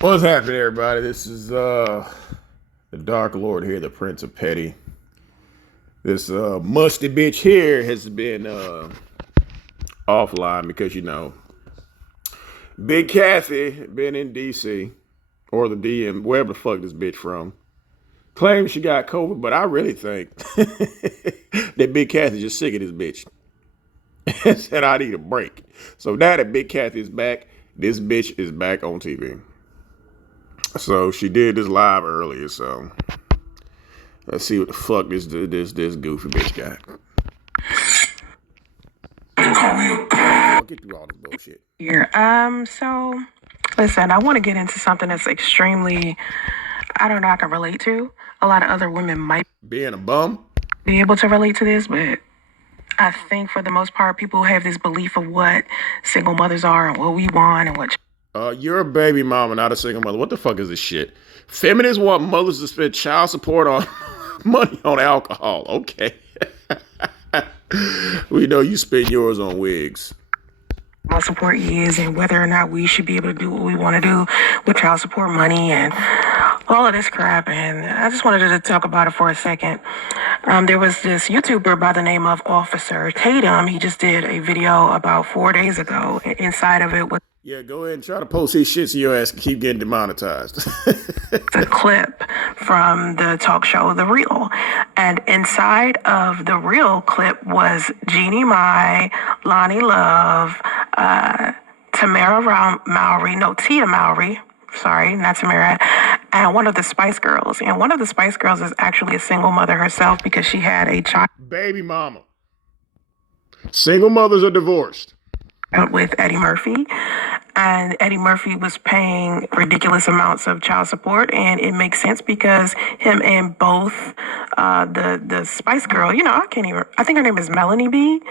What's happening, everybody? This is the Dark Lord here, the Prince of Petty. This musty bitch here has been offline because Big Kathy been in DC or the DM, wherever the fuck this bitch from. Claims she got COVID, but I really think that Big Kathy just sick of this bitch. Said I need a break. So now that Big Kathy is back, this bitch is back on TV. So she did this live earlier, so let's see what the fuck this goofy bitch got. I'll get through all this bullshit. Here. So listen, I want to get into something that's extremely, I don't know, I can relate to. A lot of other women might Being a bum? be able to relate to this, but I think for the most part, people have this belief of what single mothers are and what we want and what. You're a baby mama, not a single mother. What the fuck is this shit? Feminists want mothers to spend child support on money on alcohol. Okay. We know you spend yours on wigs. Child support is and whether or not we should be able to do what we want to do with child support money and all of this crap. And I just wanted to talk about it for a second. There was this YouTuber by the name of Officer Tate. He just did a video about 4 days ago. Inside of it was Yeah, go ahead and try to post his shit so your ass can keep getting demonetized. a clip from the talk show The Real. And inside of the Real clip was Jeannie Mai, Lonnie Love, Tia Mowry, sorry, not Tamara, and one of the Spice Girls. And one of the Spice Girls is actually a single mother herself because she had a child. Baby mama. Single mothers are divorced. With Eddie Murphy, and Eddie Murphy was paying ridiculous amounts of child support, and it makes sense because him and both the Spice Girl, I think her name is Melanie B.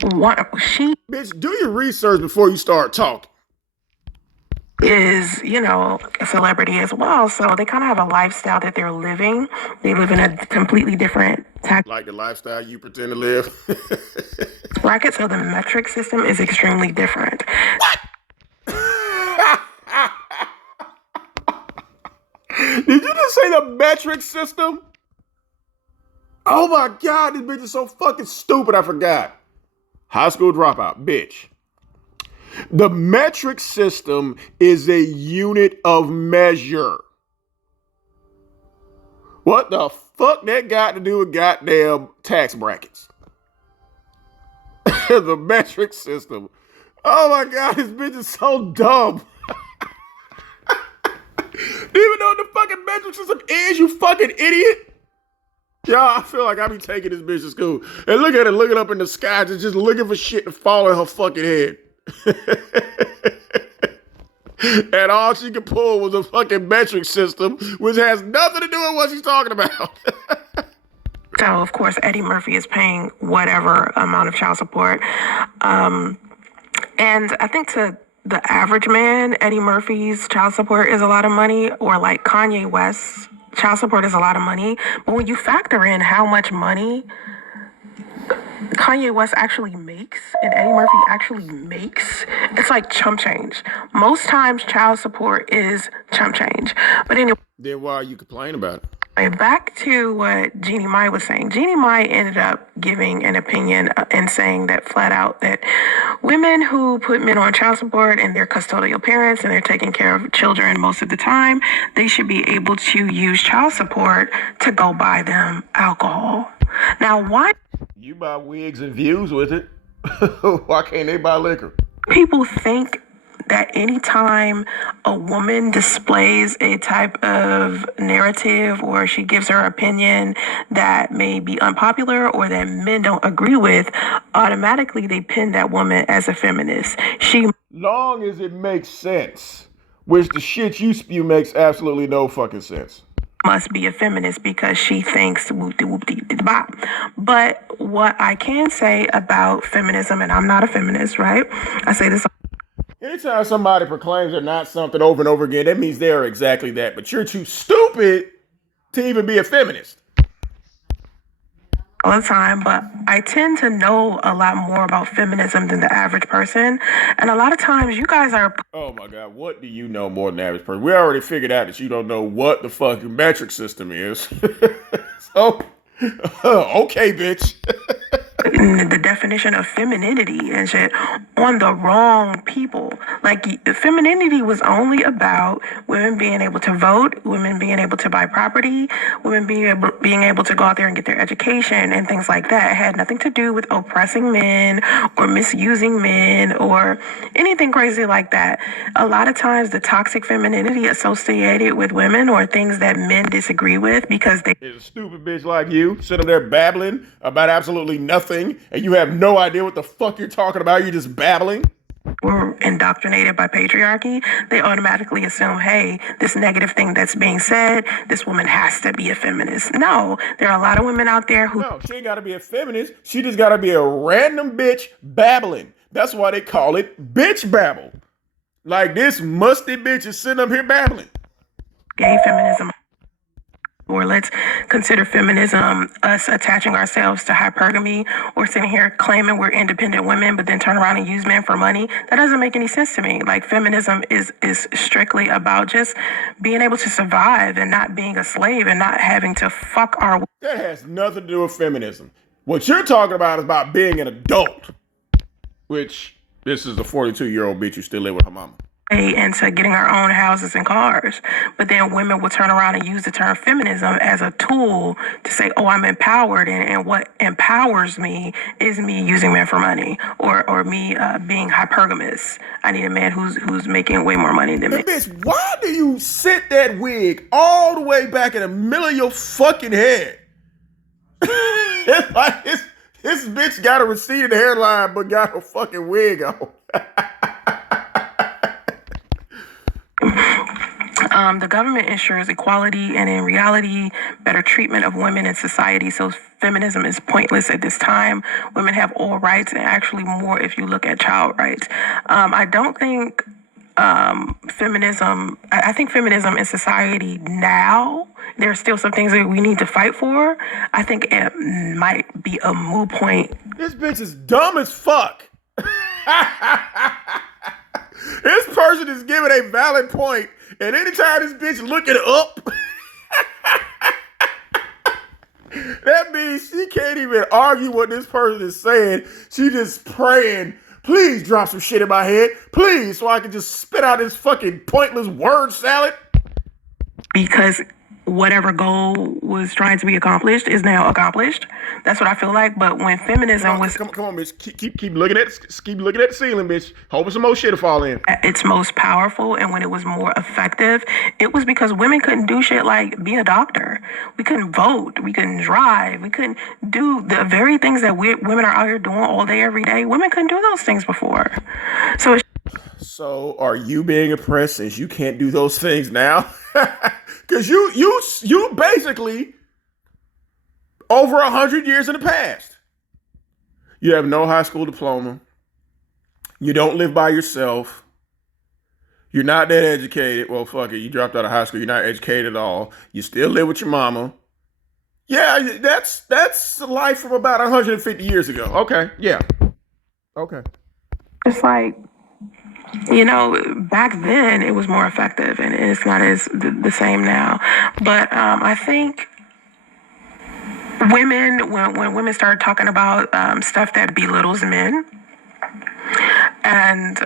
Bitch, do your research before you start talking. Is, a celebrity as well. So they kind of have a lifestyle that they're living. They live in a completely different tax Like the lifestyle you pretend to live. bracket. So the metric system is extremely different. What? Did you just say the metric system? Oh my God, this bitch is so fucking stupid, I forgot. High school dropout, bitch. The metric system is a unit of measure. What the fuck that got to do with goddamn tax brackets? The metric system. Oh my God, this bitch is so dumb. Do you even know what the fucking metric system is, you fucking idiot? Y'all, I feel like I be taking this bitch to school and look at her looking up in the sky, just looking for shit to fall in her fucking head. And all she could pull was a fucking metric system, which has nothing to do with what she's talking about. So, of course, Eddie Murphy is paying whatever amount of child support. And I think to the average man, Eddie Murphy's child support is a lot of money, or like Kanye West's child support is a lot of money. But when you factor in how much money Kanye West actually makes and Eddie Murphy actually makes, it's like chump change. Most times child support is chump change. But anyway, Then why are you complaining about it? back to what Jeannie Mai was saying. Jeannie Mai ended up giving an opinion and saying that flat out that women who put men on child support and they're custodial parents and they're taking care of children most of the time, they should be able to use child support to go buy them alcohol. Now, why? You buy wigs and views with it. Why can't they buy liquor? People think that anytime a woman displays a type of narrative or she gives her opinion that may be unpopular or that men don't agree with, automatically they pin that woman as a feminist. Long as it makes sense, which the shit you spew makes absolutely no fucking sense. Must be a feminist because she thinks whoop-de-whoop-de-bop. But what I can say about feminism, and I'm not a feminist, right? I say this. Anytime somebody proclaims they're not something over and over again, that means they are exactly that. But you're too stupid to even be a feminist. all the time, but I tend to know a lot more about feminism than the average person. And a lot of times you guys are. Oh my God, what do you know more than the average person? We already figured out that you don't know what the fucking metric system is. So, okay, bitch. The definition of femininity and shit on the wrong people. Like, femininity was only about women being able to vote, women being able to buy property, women being able to go out there and get their education and things like that. It had nothing to do with oppressing men or misusing men or anything crazy like that. A lot of times the toxic femininity associated with women or things that men disagree with because they It's a stupid bitch like you sitting there babbling about absolutely nothing, and you have no idea what the fuck you're talking about. You're just babbling. were indoctrinated by patriarchy, they automatically assume, hey, this negative thing that's being said, this woman has to be a feminist. No, there are a lot of women out there who. No, she ain't got to be a feminist. She just got to be a random bitch babbling. That's why they call it bitch babble. Like this musty bitch is sitting up here babbling. Gay feminism. Or let's consider feminism us attaching ourselves to hypergamy or sitting here claiming we're independent women, but then turn around and use men for money. That doesn't make any sense to me. Like, feminism is strictly about just being able to survive and not being a slave and not having to fuck our. That has nothing to do with feminism. What you're talking about is about being an adult, which this is a 42-year-old bitch who still live with her mama. Into getting our own houses and cars. But then women will turn around and use the term feminism as a tool to say, oh, I'm empowered, and what empowers me is me using men for money or me being hypergamous. I need a man who's making way more money than me. Bitch, why do you sit that wig all the way back in the middle of your fucking head? It's like this bitch got a receding hairline but got her fucking wig on. The government ensures equality and, in reality, better treatment of women in society. So feminism is pointless at this time. Women have all rights, and actually more if you look at child rights. I don't think feminism. I think feminism in society now, there's still some things that we need to fight for. I think it might be a moot point. This bitch is dumb as fuck. This person is giving a valid point, and anytime this bitch looking up, that means she can't even argue what this person is saying. She just praying, please drop some shit in my head, please, so I can just spit out this fucking pointless word salad. Because whatever goal was trying to be accomplished is now accomplished. That's what I feel like. But when feminism was come on, bitch, keep looking at the ceiling, bitch. Hoping some more shit to fall in. At its most powerful, and when it was more effective, it was because women couldn't do shit like be a doctor. We couldn't vote. We couldn't drive. We couldn't do the very things that women are out here doing all day, every day. Women couldn't do those things before. So are you being oppressed since you can't do those things now? Because you basically over 100 years in the past. You have no high school diploma. You don't live by yourself. You're not that educated. Well, fuck it. You dropped out of high school. You're not educated at all. You still live with your mama. Yeah, that's life from about 150 years ago. Okay, yeah. Okay. It's like, back then it was more effective, and it's not as the same now. But I think women, when women started talking about stuff that belittles men, and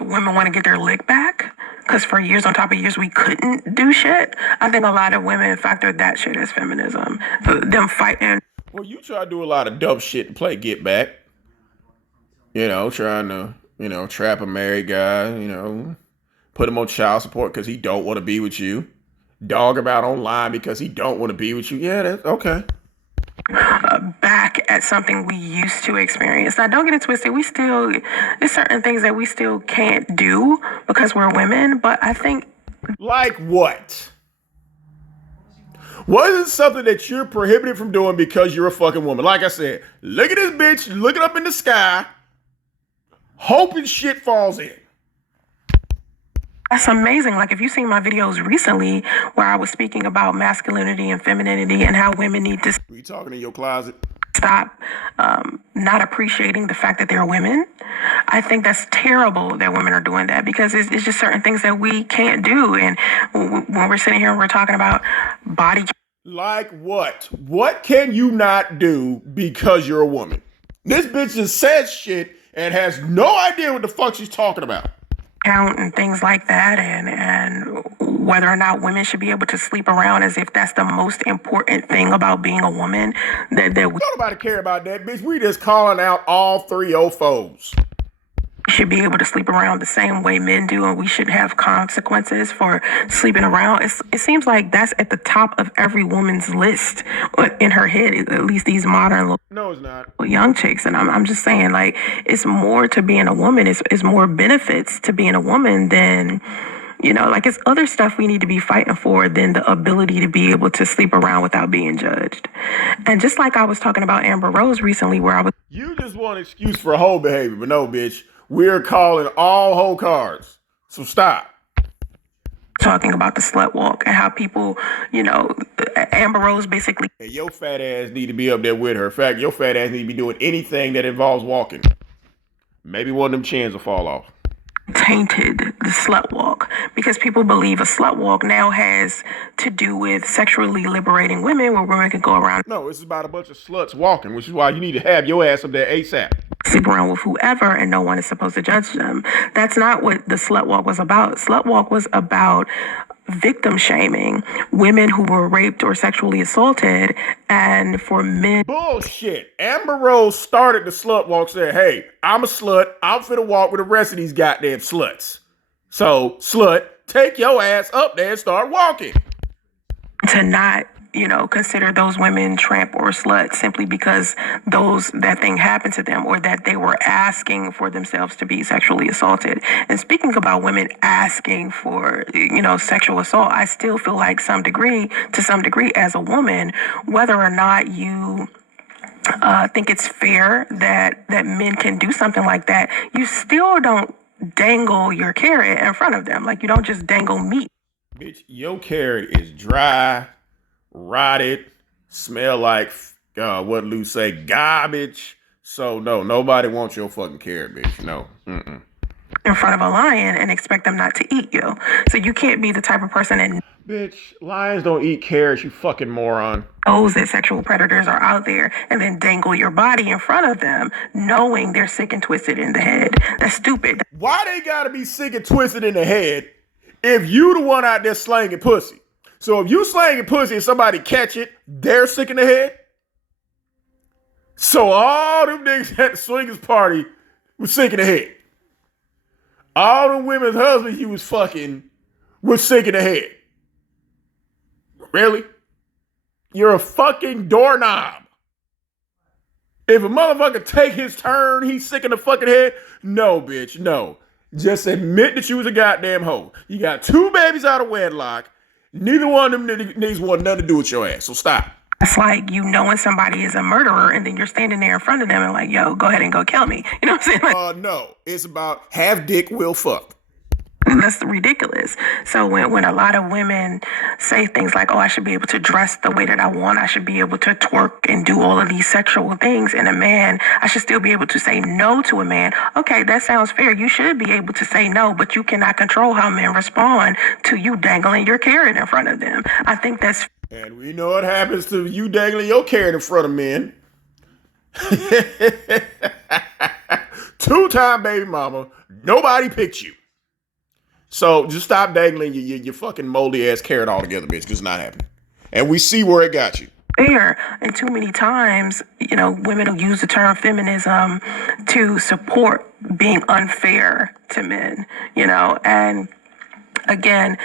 women want to get their lick back, because for years on top of years we couldn't do shit. I think a lot of women factored that shit as feminism. Them fighting. Well, you try to do a lot of dumb shit to play get back. Trying to, trap a married guy, put him on child support because he don't want to be with you. Dog about online because he don't want to be with you. Yeah, that's okay. Back at something we used to experience. Now, don't get it twisted. There's certain things that we still can't do because we're women, but I think. Like what? What is something that you're prohibited from doing because you're a fucking woman? Like I said, look at this bitch looking up in the sky, hoping shit falls in. That's amazing. Like, if you've seen my videos recently where I was speaking about masculinity and femininity and how women need to Were you talking in your closet? stop not appreciating the fact that they're women. I think that's terrible that women are doing that, because it's just certain things that we can't do. And when we're sitting here and we're talking about body. Like what? What can you not do because you're a woman? This bitch just says shit and has no idea what the fuck she's talking about. Count and things like that, and whether or not women should be able to sleep around, as if that's the most important thing about being a woman. That we Don't nobody care about that, bitch. We just calling out all three foes. should be able to sleep around the same way men do, and we should have consequences for sleeping around. It seems like that's at the top of every woman's list in her head, at least these modern No, it's not. young chicks. And I'm just saying, like, it's more to being a woman. It's more benefits to being a woman than, like, it's other stuff we need to be fighting for than the ability to be able to sleep around without being judged. And just like I was talking about Amber Rose recently, where I was... You just want an excuse for hoe behavior, but no, bitch. We're calling all hoe cards. So stop. Talking about the slut walk and how people, Amber Rose basically... Hey, your fat ass need to be up there with her. In fact, your fat ass need to be doing anything that involves walking. Maybe one of them chins will fall off. Tainted the slut walk, because people believe a slut walk now has to do with sexually liberating women, where women can go around... No, it's about a bunch of sluts walking, which is why you need to have your ass up there ASAP. Sleep around with whoever, and no one is supposed to judge them. That's not what the slut walk was about. Slut walk was about victim shaming women who were raped or sexually assaulted, and for men... Bullshit. Amber Rose started the slut walk saying, hey, I'm a slut. I'm finna walk with the rest of these goddamn sluts. So, slut, take your ass up there and start walking. To not, consider those women tramp or slut simply because that thing happened to them, or that they were asking for themselves to be sexually assaulted. And speaking about women asking for, sexual assault, I still feel like to some degree, as a woman, whether or not you think it's fair that men can do something like that, you still don't dangle your carrot in front of them. Like, you don't just dangle meat. Bitch, your carrot is dry, rotted, smell like, what Lou say, garbage. So, no, nobody wants your fucking carrot, bitch. No. Mm-mm. In front of a lion and expect them not to eat you. So you can't be the type of person that... Bitch, lions don't eat carrots, you fucking moron. Knows that sexual predators are out there and then dangle your body in front of them, knowing they're sick and twisted in the head. That's stupid. Why they gotta be sick and twisted in the head if you the one out there slanging pussy? So if you slanging pussy and somebody catch it, they're sick in the head? So all them niggas at the swingers party was sick in the head. All the women's husbands you was fucking was sick in the head. Really? You're a fucking doorknob. If a motherfucker take his turn, he's sick in the fucking head. No, bitch, no. Just admit that you was a goddamn hoe. You got 2 babies out of wedlock. Neither one of them niggas want nothing to do with your ass, so stop. It's like knowing somebody is a murderer and then you're standing there in front of them and like, yo, go ahead and go kill me. You know what I'm saying? Like, no. It's about have dick, will fuck. That's ridiculous. So when a lot of women say things like, oh, I should be able to dress the way that I want, I should be able to twerk and do all of these sexual things, and a man, I should still be able to say no to a man. Okay, that sounds fair. You should be able to say no, but you cannot control how men respond to you dangling your carrot in front of them. I think that's... And we know what happens to you dangling your carrot in front of men. 2-time baby mama. Nobody picked you. So just stop dangling your fucking moldy ass carrot altogether, bitch. It's not happening. And we see where it got you. Fair. And too many times, women will use the term feminism to support being unfair to men, and again,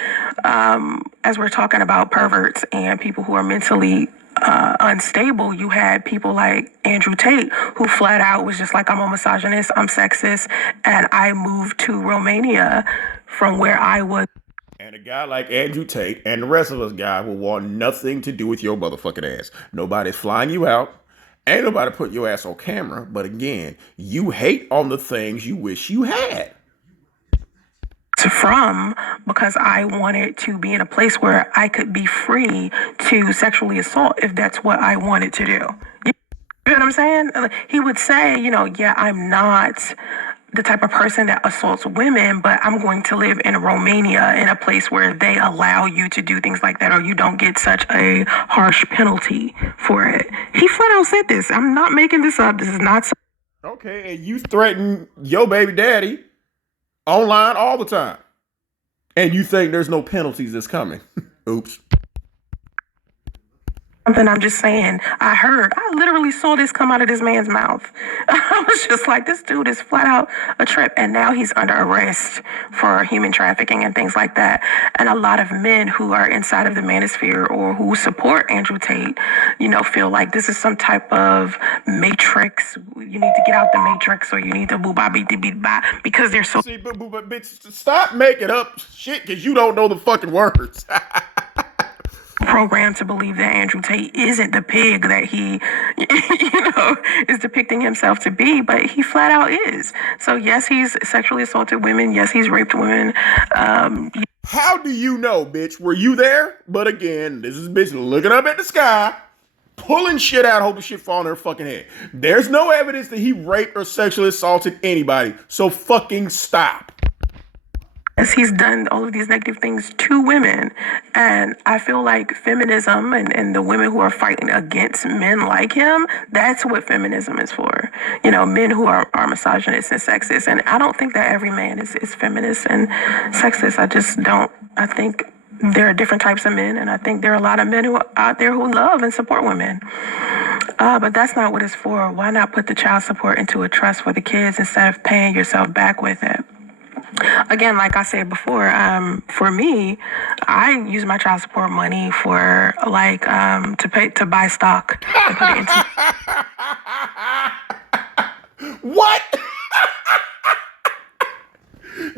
as we're talking about perverts and people who are mentally unstable, you had people like Andrew Tate, who flat out was just like, I'm a misogynist, I'm sexist, and I moved to Romania from where I was. And a guy like Andrew Tate and the rest of us guys will want nothing to do with your motherfucking ass. Nobody's flying you out. Ain't nobody putting your ass on camera. But again, you hate on the things you wish you had. Because I wanted to be in a place where I could be free to sexually assault if that's what I wanted to do. You know what I'm saying? He would say, yeah, I'm not the type of person that assaults women, but I'm going to live in Romania in a place where they allow you to do things like that, or you don't get such a harsh penalty for it. He flat out said this. I'm not making this up. This is not. Okay, and you threaten your baby daddy online all the time. And you think there's no penalties that's coming. Oops. Something I'm just saying, I literally saw this come out of this man's mouth. I was just like, this dude is flat out a trip. And now he's under arrest for human trafficking and things like that. And a lot of men who are inside of the manosphere or who support Andrew Tate, feel like this is some type of matrix. You need to get out the matrix, or you need to boo-ba beat-ba because they're so. See, but bitch, stop making up shit because you don't know the fucking words. Programmed to believe that Andrew Tate isn't the pig that he, is depicting himself to be, but he flat out is. So yes, he's sexually assaulted women. Yes, he's raped women. How do you know, bitch? Were you there? But again, this is bitch looking up at the sky, pulling shit out, hoping shit fall on her fucking head. There's no evidence that he raped or sexually assaulted anybody. So fucking stop. As he's done all of these negative things to women. And I feel like feminism and the women who are fighting against men like him, that's what feminism is for. Men who are misogynist and sexist. And I don't think that every man is feminist and sexist. I just don't. I think there are different types of men, and I think there are a lot of men who are out there who love and support women. But that's not what it's for. Why not put the child support into a trust for the kids instead of paying yourself back with it? Again, like I said before, for me, I use my child support money for to buy stock to put it into. What?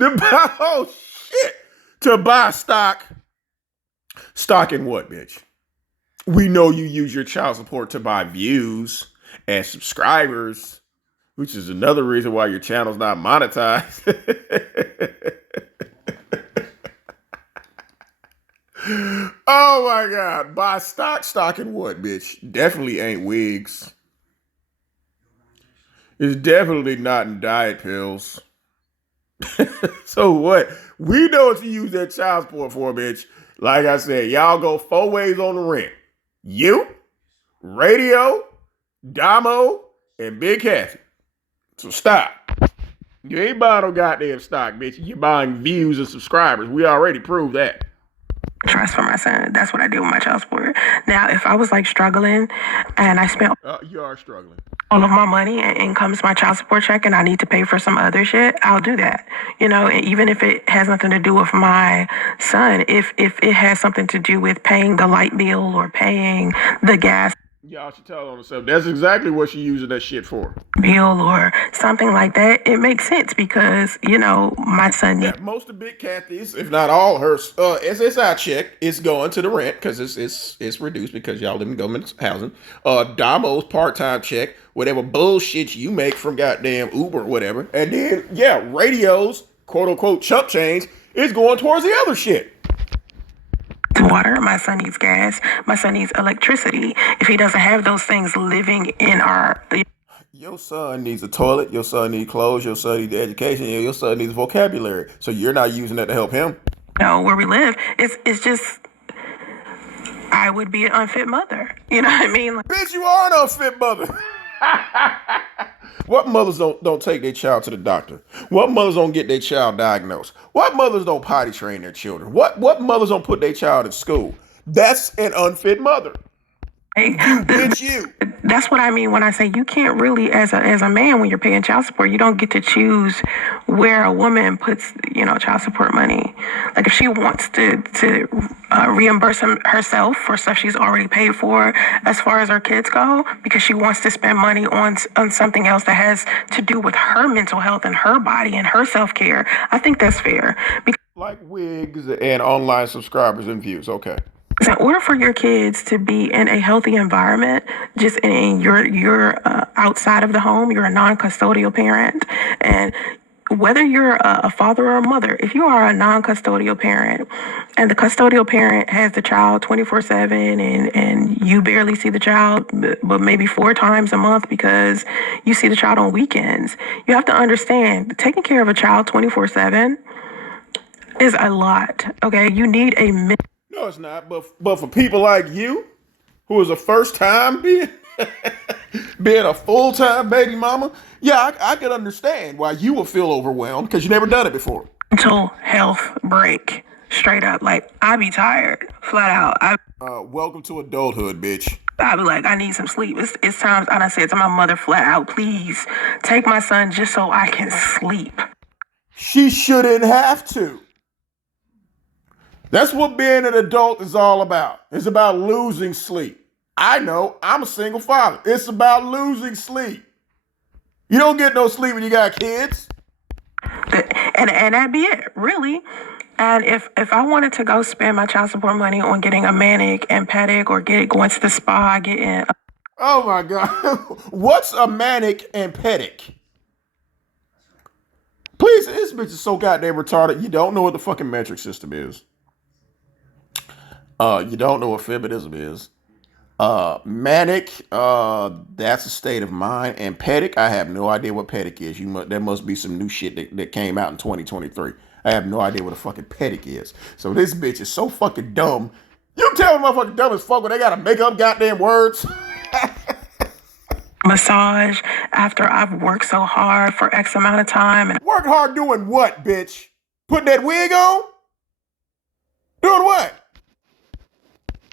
Oh shit! To buy stock. Stock in what, bitch? We know you use your child support to buy views and subscribers, which is another reason why your channel's not monetized. Oh my God. Buy stock in what, bitch? Definitely ain't wigs. It's definitely not in diet pills. So what? We know what you use that child support for, bitch. Like I said, y'all go 4 ways on the rent. You, Radio, Damo, and Big Kathy. So stop. You ain't buying no goddamn stock, bitch. You're buying views and subscribers. We already proved that. Trust for my son. That's what I did with my child support. Now, if I was struggling and I spent you are struggling. All of my money and in comes my child support check and I need to pay for some other shit, I'll do that. Even if it has nothing to do with my son, if it has something to do with paying the light bill or paying the gas Y'all should tell on herself. That's exactly what she's using that shit for. bill or something like that, it makes sense because, my son needs. Yeah, most of Big Kathy's, if not all her SSI check is going to the rent because it's reduced because y'all live in government housing. Damo's part-time check, whatever bullshit you make from goddamn Uber or whatever. And then, Radio's quote-unquote chump change is going towards the other shit. Water, my son needs gas, my son needs electricity. If he doesn't have those things living in your son needs a toilet, your son needs clothes, your son needs education, your son needs vocabulary. So you're not using that to help him. Where we live, it's just I would be an unfit mother. You know what I mean? Bitch, you are an unfit mother. What mothers don't take their child to the doctor? What mothers don't get their child diagnosed? What mothers don't potty train their children? What mothers don't put their child in school? That's an unfit mother. You. That's what I mean when I say you can't really, as a man, when you're paying child support, you don't get to choose where a woman puts, child support money. Like if she wants to reimburse herself for stuff she's already paid for, as far as her kids go, because she wants to spend money on something else that has to do with her mental health and her body and her self-care. I think that's fair. Like wigs and online subscribers and views. Okay. In order for your kids to be in a healthy environment, just you're outside of the home, you're a non-custodial parent, and whether you're a father or a mother, if you are a non-custodial parent and the custodial parent has the child 24/7 and you barely see the child but maybe 4 times a month because you see the child on weekends, you have to understand taking care of a child 24/7 is a lot. Okay, you need a No, it's not. But for people like you, who is a first time being being a full time baby mama, yeah, I can understand why you will feel overwhelmed because you never done it before. mental health break. Straight up, like I be tired, flat out. Welcome to adulthood, bitch. I be like, I need some sleep. It's times I done said to my mother flat out, please take my son just so I can sleep. She shouldn't have to. That's what being an adult is all about. It's about losing sleep. I know, I'm a single father. It's about losing sleep. You don't get no sleep when you got kids. And that'd be it, really. And if I wanted to go spend my child support money on getting a manic and pedic or going to the spa, getting Oh my God. What's a manic and pedic? Please, this bitch is so goddamn retarded. You don't know what the fucking metric system is. You don't know what feminism is. Manic, that's a state of mind. And pedic, I have no idea what pedic is. There must be some new shit that came out in 2023. I have no idea what a fucking pedic is. So this bitch is so fucking dumb. You tell me motherfucking dumb as fuck when they gotta make up goddamn words. massage after I've worked so hard for X amount of time. And Working hard doing what, bitch? Putting that wig on? Doing what?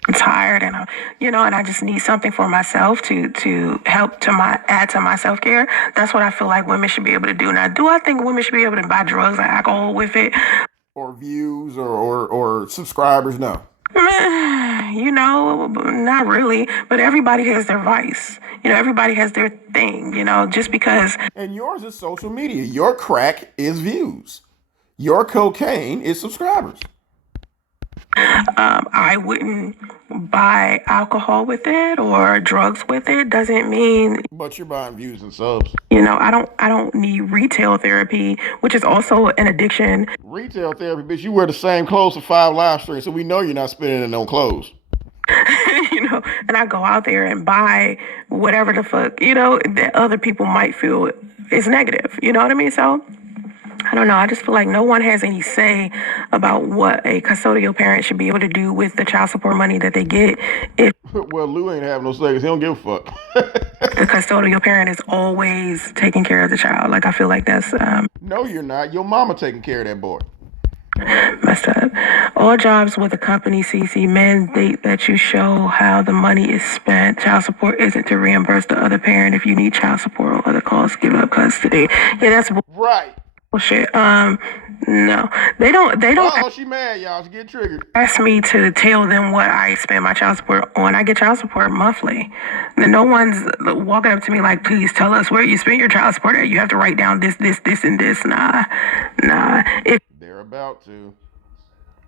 I'm tired and and I just need something for myself to help add to my self-care. That's what I feel like women should be able to do. Now, do I think women should be able to buy drugs and alcohol with it? Or views or subscribers? No. Not really, but everybody has their vice. Everybody has their thing, just because. And yours is social media. Your crack is views. Your cocaine is subscribers. I wouldn't buy alcohol with it or drugs with it. Doesn't mean. But you're buying views and subs. I don't need retail therapy, which is also an addiction. Retail therapy, bitch. You wear the same clothes for 5 live streams, so we know you're not spending it on clothes. And I go out there and buy whatever the fuck, that other people might feel is negative. You know what I mean? So I don't know. I just feel like no one has any say about what a custodial parent should be able to do with the child support money that they get. Well, Lou ain't having no say because he don't give a fuck. The custodial parent is always taking care of the child. Like, I feel like that's... No, you're not. Your mama taking care of that boy. Messed up. All jobs with a company, CC, mandate that you show how the money is spent. Child support isn't to reimburse the other parent if you need child support or other costs. Give up custody. Yeah, that's right. Bullshit. No, they don't. Oh, she mad, y'all. She get triggered. Ask me to tell them what I spend my child support on. I get child support monthly. And no one's walking up to me like, please tell us where you spend your child support at. You have to write down this, and this. Nah. They're about to.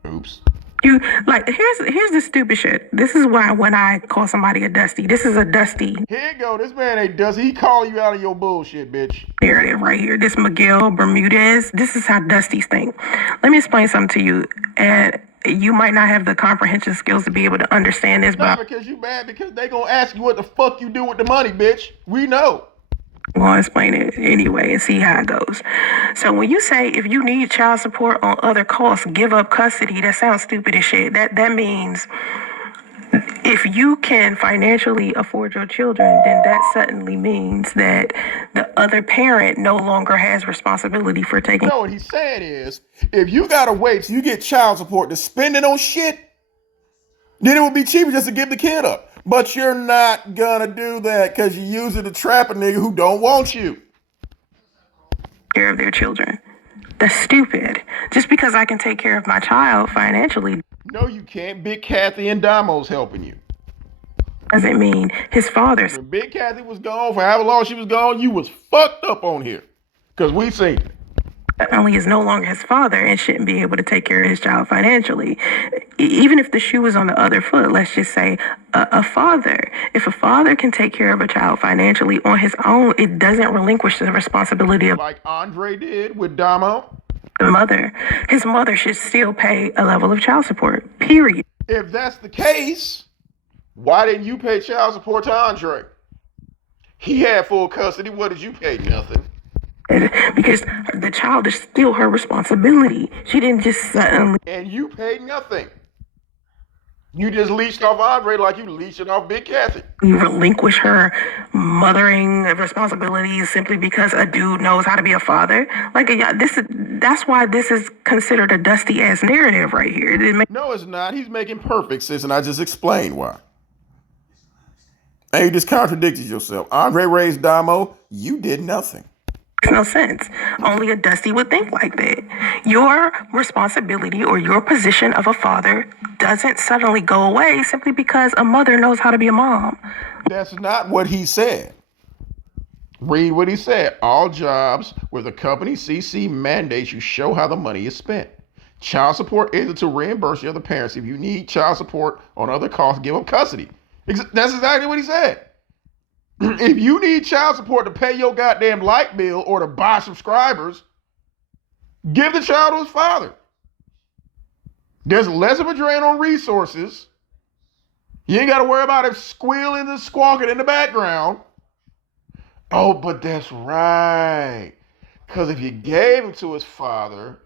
Oops. You here's the stupid shit. This is why when I call somebody a dusty, this is a dusty. Here you go. This man ain't dusty. He calling you out of your bullshit, bitch. Here it is right here. This Miguel Bermudez. This is how dusties think. Let me explain something to you. And you might not have the comprehension skills to be able to understand this, but because you mad because they gonna ask you what the fuck you do with the money, bitch. We know. I'm going to explain it anyway and see how it goes. So when you say if you need child support on other costs, give up custody, that sounds stupid as shit. That means if you can financially afford your children, then that suddenly means that the other parent no longer has responsibility for taking. No, what he's saying is if you got to wait till you get child support to spend it on shit, then it would be cheaper just to give the kid up. But you're not gonna do that because you use it to trap a nigga who don't want you. Care of their children. That's stupid. Just because I can take care of my child financially. No, you can't. Big Kathy and Damo's helping you. Doesn't mean his father's. When Big Kathy was gone for however long she was gone, you was fucked up on here. Because we seen it. only is no longer his father and shouldn't be able to take care of his child financially. Even if the shoe was on the other foot, let's just say a father. If a father can take care of a child financially on his own, it doesn't relinquish the responsibility of like Andre did with Damo. the mother. His mother should still pay a level of child support, period. If that's the case, why didn't you pay child support to Andre? He had full custody. What did you pay? Nothing. Because the child is still her responsibility. She didn't just suddenly. And you paid nothing. You just leached off Andre like you leached it off Big Kathy. You relinquish her mothering responsibilities simply because a dude knows how to be a father. Like that's why this is considered a dusty ass narrative right here. No, it's not. He's making perfect sense, and I just explained why. And you just contradicted yourself. Andre raised Damo. You did nothing. Makes no sense. Only a dusty would think like that. Your responsibility or your position of a father doesn't suddenly go away simply because a mother knows how to be a mom. That's not what he said. Read what he said. All jobs where the company CC mandates you show how the money is spent. Child support is to reimburse the other parents. If you need child support on other costs, give them custody. That's exactly what he said. If you need child support to pay your goddamn light bill or to buy subscribers, give the child to his father. There's less of a drain on resources. You ain't got to worry about him squealing and squawking in the background. Oh, but that's right. Because if you gave him to his father,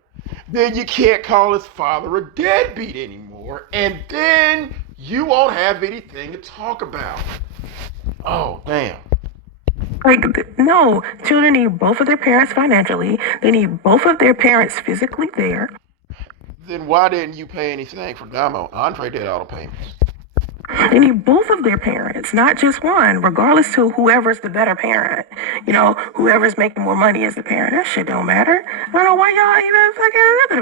then you can't call his father a deadbeat anymore. And then you won't have anything to talk about. Oh, damn. Like, no, children need both of their parents financially. They need both of their parents physically there. Then why didn't you pay anything for Damo? Andre did all the payments. They need both of their parents, not just one, regardless to whoever's the better parent. You know, whoever's making more money as the parent. That shit don't matter. I don't know why y'all even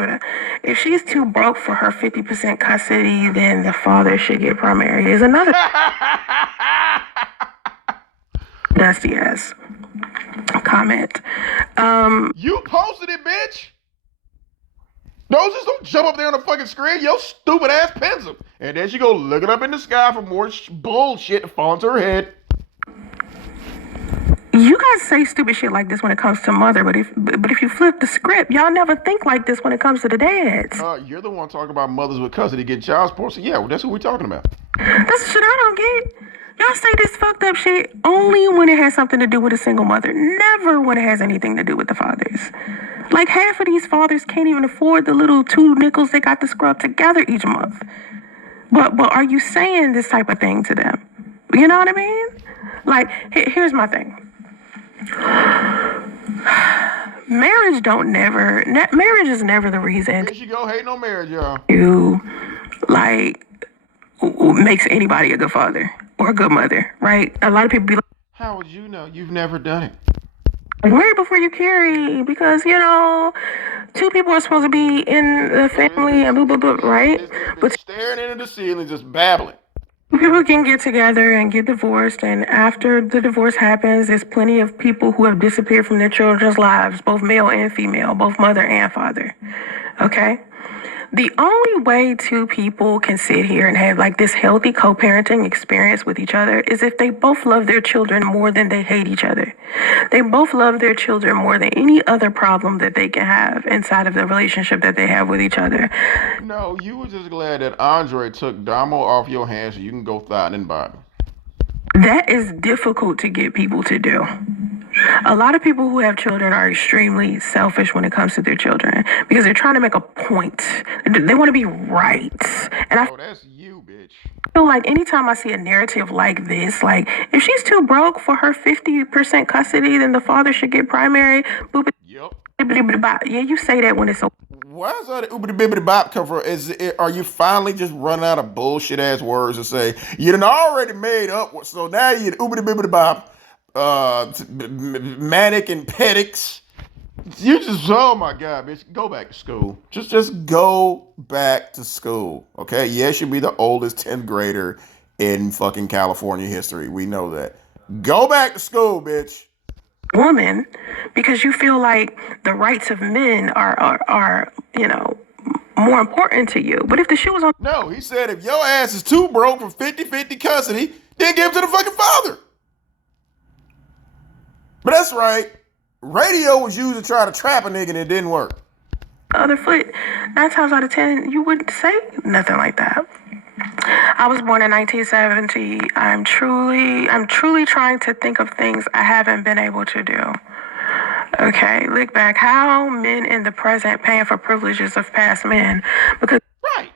fucking. If she's too broke for her 50% custody, then the father should get primary. Is another dusty ass comment. You posted it, bitch. Those just don't jump up there on the fucking screen. Your stupid ass pins them. And then she go looking up in the sky for more bullshit to fall into her head. You guys say stupid shit like this when it comes to mother, but if you flip the script, y'all never think like this when it comes to the dads. You're the one talking about mothers with custody getting child support. So yeah, well, that's what we're talking about. That's the shit I don't get. Y'all say this fucked up shit only when it has something to do with a single mother. Never when it has anything to do with the fathers. Like half of these fathers can't even afford the little 2 nickels they got to scrub together each month. But are you saying this type of thing to them? You know what I mean? Like, here's my thing. Marriage is never the reason. There she go, hating on marriage, y'all. You, like, makes anybody a good father or a good mother, right? A lot of people be like, how would you know? You've never done it. Marry before you carry, because, you know, 2 people are supposed to be in the family and blah, blah, blah, right? But staring into the ceiling, just babbling. People can get together and get divorced, and after the divorce happens, there's plenty of people who have disappeared from their children's lives, both male and female, both mother and father, okay? The only way 2 people can sit here and have like this healthy co-parenting experience with each other is if they both love their children more than they hate each other. They both love their children more than any other problem that they can have inside of the relationship that they have with each other. No, you were just glad that Andre took Damo off your hands so you can go thought and body. That is difficult to get people to do. A lot of people who have children are extremely selfish when it comes to their children because they're trying to make a point. They want to be right. And Oh, that's you, bitch. feel like anytime I see a narrative like this, like if she's too broke for her 50% custody, then the father should get primary. Yep. Yeah, you say that when it's so. Why is all the oobity bibbity bop come from? Are you finally just running out of bullshit ass words to say you done already made up? So now you oobity bibbity bop, manic and pedix. You just, oh my God, bitch, go back to school. Just go back to school, okay? Yes, you'll be the oldest 10th grader in fucking California history. We know that. Go back to school, bitch. woman because you feel like the rights of men are more important to you. But if the shoe was on... No, he said if your ass is too broke for 50-50 custody, then give it to the fucking father. But that's right. Radio was used to try to trap a nigga and it didn't work. Other foot, 9 times out of 10, you wouldn't say nothing like that. I was born in 1970. I'm truly trying to think of things I haven't been able to do. Okay, look back. How men in the present paying for privileges of past men? Because right.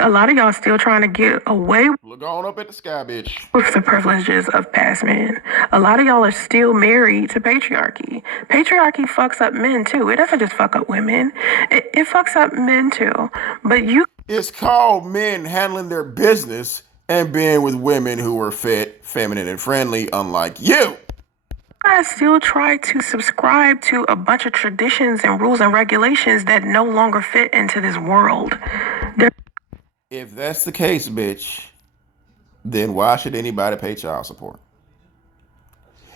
A lot of y'all still trying to get away Look on up at the sky, bitch. with the privileges of past men. A lot of y'all are still married to patriarchy. Patriarchy fucks up men too. It doesn't just fuck up women. It fucks up men too. But it's called men handling their business and being with women who are fit, feminine, and friendly, unlike you. I still try to subscribe to a bunch of traditions and rules and regulations that no longer fit into this world. If that's the case, bitch, then why should anybody pay child support?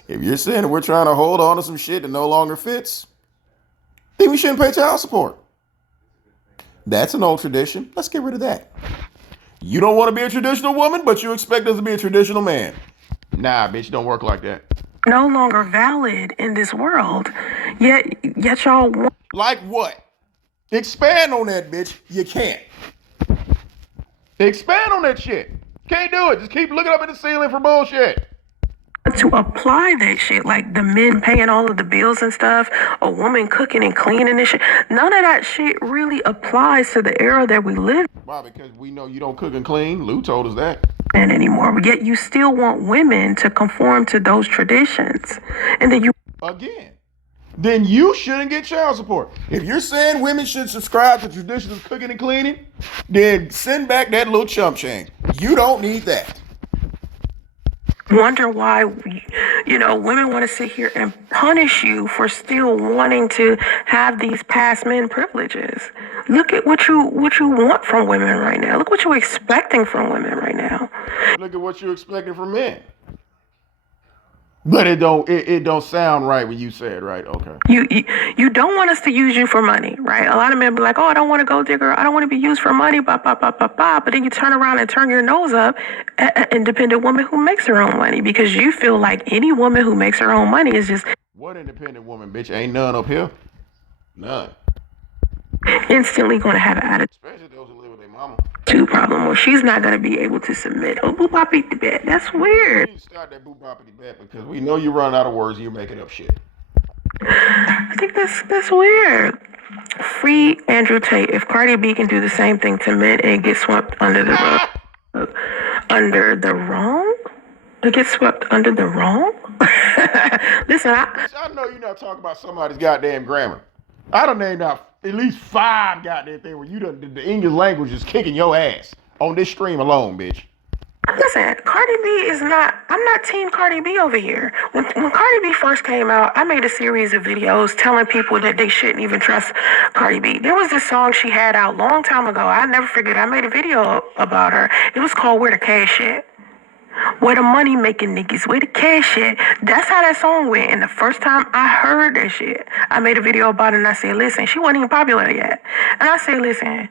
If you're saying we're trying to hold on to some shit that no longer fits, then we shouldn't pay child support. That's an old tradition. Let's get rid of that. You don't want to be a traditional woman, but you expect us to be a traditional man. Nah, bitch, don't work like that. No longer valid in this world. Yet y'all want... Like what? Expand on that, bitch. You can't. Expand on that shit. Can't do it. Just keep looking up at the ceiling for bullshit. To apply that shit, like the men paying all of the bills and stuff, a woman cooking and cleaning and shit. None of that shit really applies to the era that we live in. Why? Because we know you don't cook and clean. Lou told us that. Anymore. Yet you still want women to conform to those traditions. And then then you shouldn't get child support. If you're saying women should subscribe to traditions of cooking and cleaning, then send back that little chump change. You don't need that. Wonder why, women want to sit here and punish you for still wanting to have these past men privileges. Look at what you want from women right now. Look what you're expecting from women right now. Look at what you're expecting from men. But it don't sound right when you say it, right? Okay. You don't want us to use you for money, right? A lot of men be like, oh, I don't want to go digger. I don't want to be used for money, But then you turn around and turn your nose up at an independent woman who makes her own money because you feel like any woman who makes her own money is just... What independent woman, bitch? Ain't none up here. None. Instantly going to have an attitude. Especially those who live with their mama. Problem where she's not going to be able to submit. Oh, boop, I beat the bed. That's weird. You start that boop boppity bet because we know you run out of words and you're making up shit. I think that's weird. Free Andrew Tate. If Cardi B can do the same thing to men and get swept under the rug, it gets swept under the wrong. Listen, I know you're not talking about somebody's goddamn grammar. I done named out at least 5 goddamn things where the English language is kicking your ass on this stream alone, bitch. Listen, Cardi B is not... I'm not team Cardi B over here. When Cardi B first came out, I made a series of videos telling people that they shouldn't even trust Cardi B. There was this song she had out a long time ago. I never forget. I made a video about her. It was called Where the Cash At. Where the money making niggas, where the cash at. That's how that song went. And the first time I heard that shit, I made a video about it and I said, listen, she wasn't even popular yet. And I said, listen,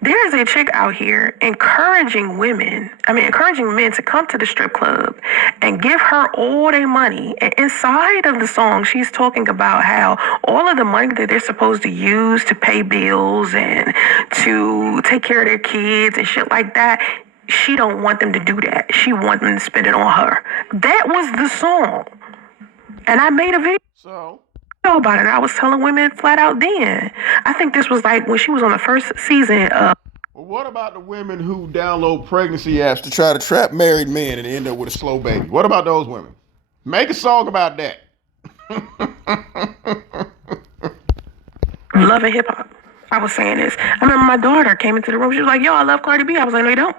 there is a chick out here encouraging men to come to the strip club and give her all their money. And inside of the song, she's talking about how all of the money that they're supposed to use to pay bills and to take care of their kids and shit like that, she don't want them to do that. She wants them to spend it on her. That was the song. And I made a video about it. I was telling women flat out then. I think this was like when she was on the first season of... Well, what about the women who download pregnancy apps to try to trap married men and end up with a slow baby? What about those women? Make a song about that. Love and hip hop. I was saying this. I remember my daughter came into the room. She was like, yo, I love Cardi B. I was like, no, you don't.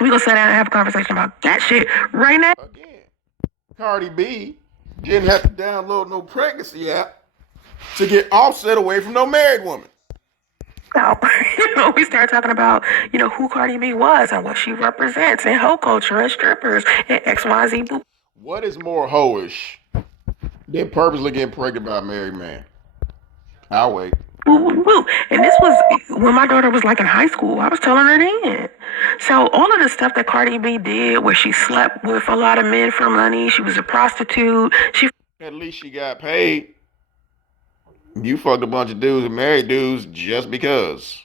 We gonna sit down and have a conversation about that shit right now. Again, Cardi B didn't have to download no pregnancy app to get Offset away from no married woman. No, we started talking about, who Cardi B was and what she represents and hoe culture and strippers and XYZ. What is more hoish? They're purposely getting pregnant by a married man. I'll wait. Woo. And this was when my daughter was like in high school. I was telling her then. So all of the stuff that Cardi B did, where she slept with a lot of men for money, she was a prostitute. At least she got paid. You fucked a bunch of dudes and married dudes just because.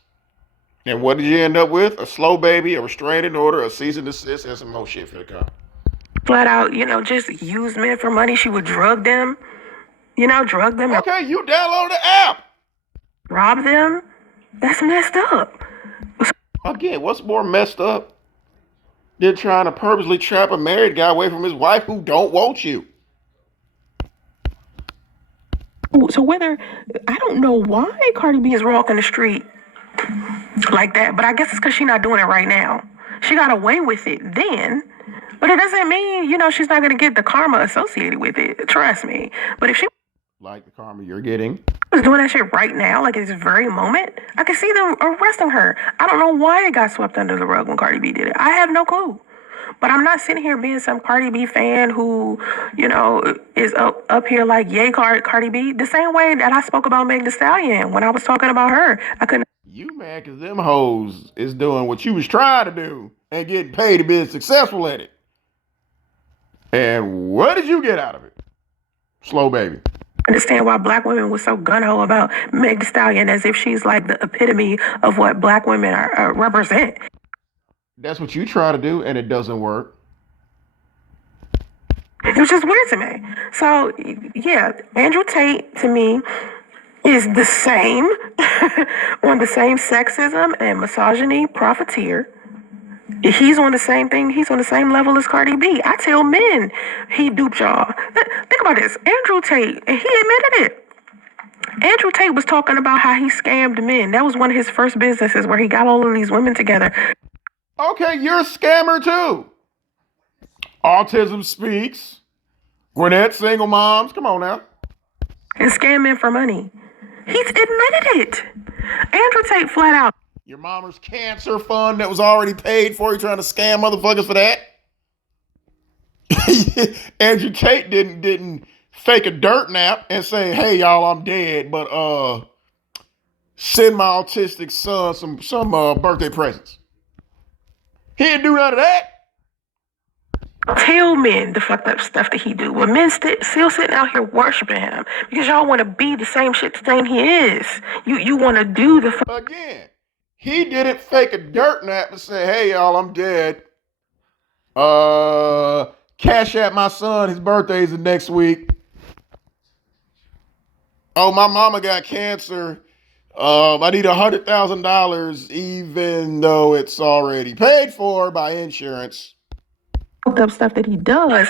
And what did you end up with? A slow baby, a restraining order, a cease and desist, and some more shit for the come. Flat out, just used men for money. She would drug them. Drug them. Okay, you download the app. Rob them. That's messed up. Again, what's more messed up than trying to purposely trap a married guy away from his wife who don't want you? So I don't know why Cardi B is walking the street like that, but I guess it's because she's not doing it right now. She got away with it then, but it doesn't mean, she's not going to get the karma associated with it. Trust me. But if she like the karma you're getting was doing that shit right now, like at this very moment, I could see them arresting her. I don't know why it got swept under the rug when Cardi B did it. I have no clue. But I'm not sitting here being some Cardi B fan who, is up here like, yay, Cardi B. The same way that I spoke about Meg Thee Stallion when I was talking about her. I couldn't. You mad because them hoes is doing what you was trying to do and getting paid to be successful at it. And what did you get out of it? Slow baby. Understand why black women were so gung-ho about Meg Thee Stallion as if she's like the epitome of what black women represent. That's what you try to do, and it doesn't work. It was just weird to me. So, yeah, Andrew Tate, to me, is the same, on the same sexism and misogyny profiteer. He's on the same thing. He's on the same level as Cardi B. I tell men he duped y'all. Think about this. Andrew Tate, and he admitted it. Andrew Tate was talking about how he scammed men. That was one of his first businesses where he got all of these women together. Okay, you're a scammer too. Autism Speaks. Gwinnett Single Moms. Come on now. And scam men for money. He's admitted it. Andrew Tate flat out. Your mama's cancer fund that was already paid for. You trying to scam motherfuckers for that? Andrew Tate didn't fake a dirt nap and say, "Hey y'all, I'm dead," but send my autistic son some birthday presents. He didn't do none of that. Tell men the fucked up stuff that he do. But men still sitting out here worshiping him because y'all want to be the same shit the same he is. You want to do the again. He didn't fake a dirt nap and say, "Hey y'all, I'm dead. Cash at my son. His birthday's the next week. Oh, my mama got cancer. I need $100,000 even though it's already paid for by insurance." Fucked up stuff that he does.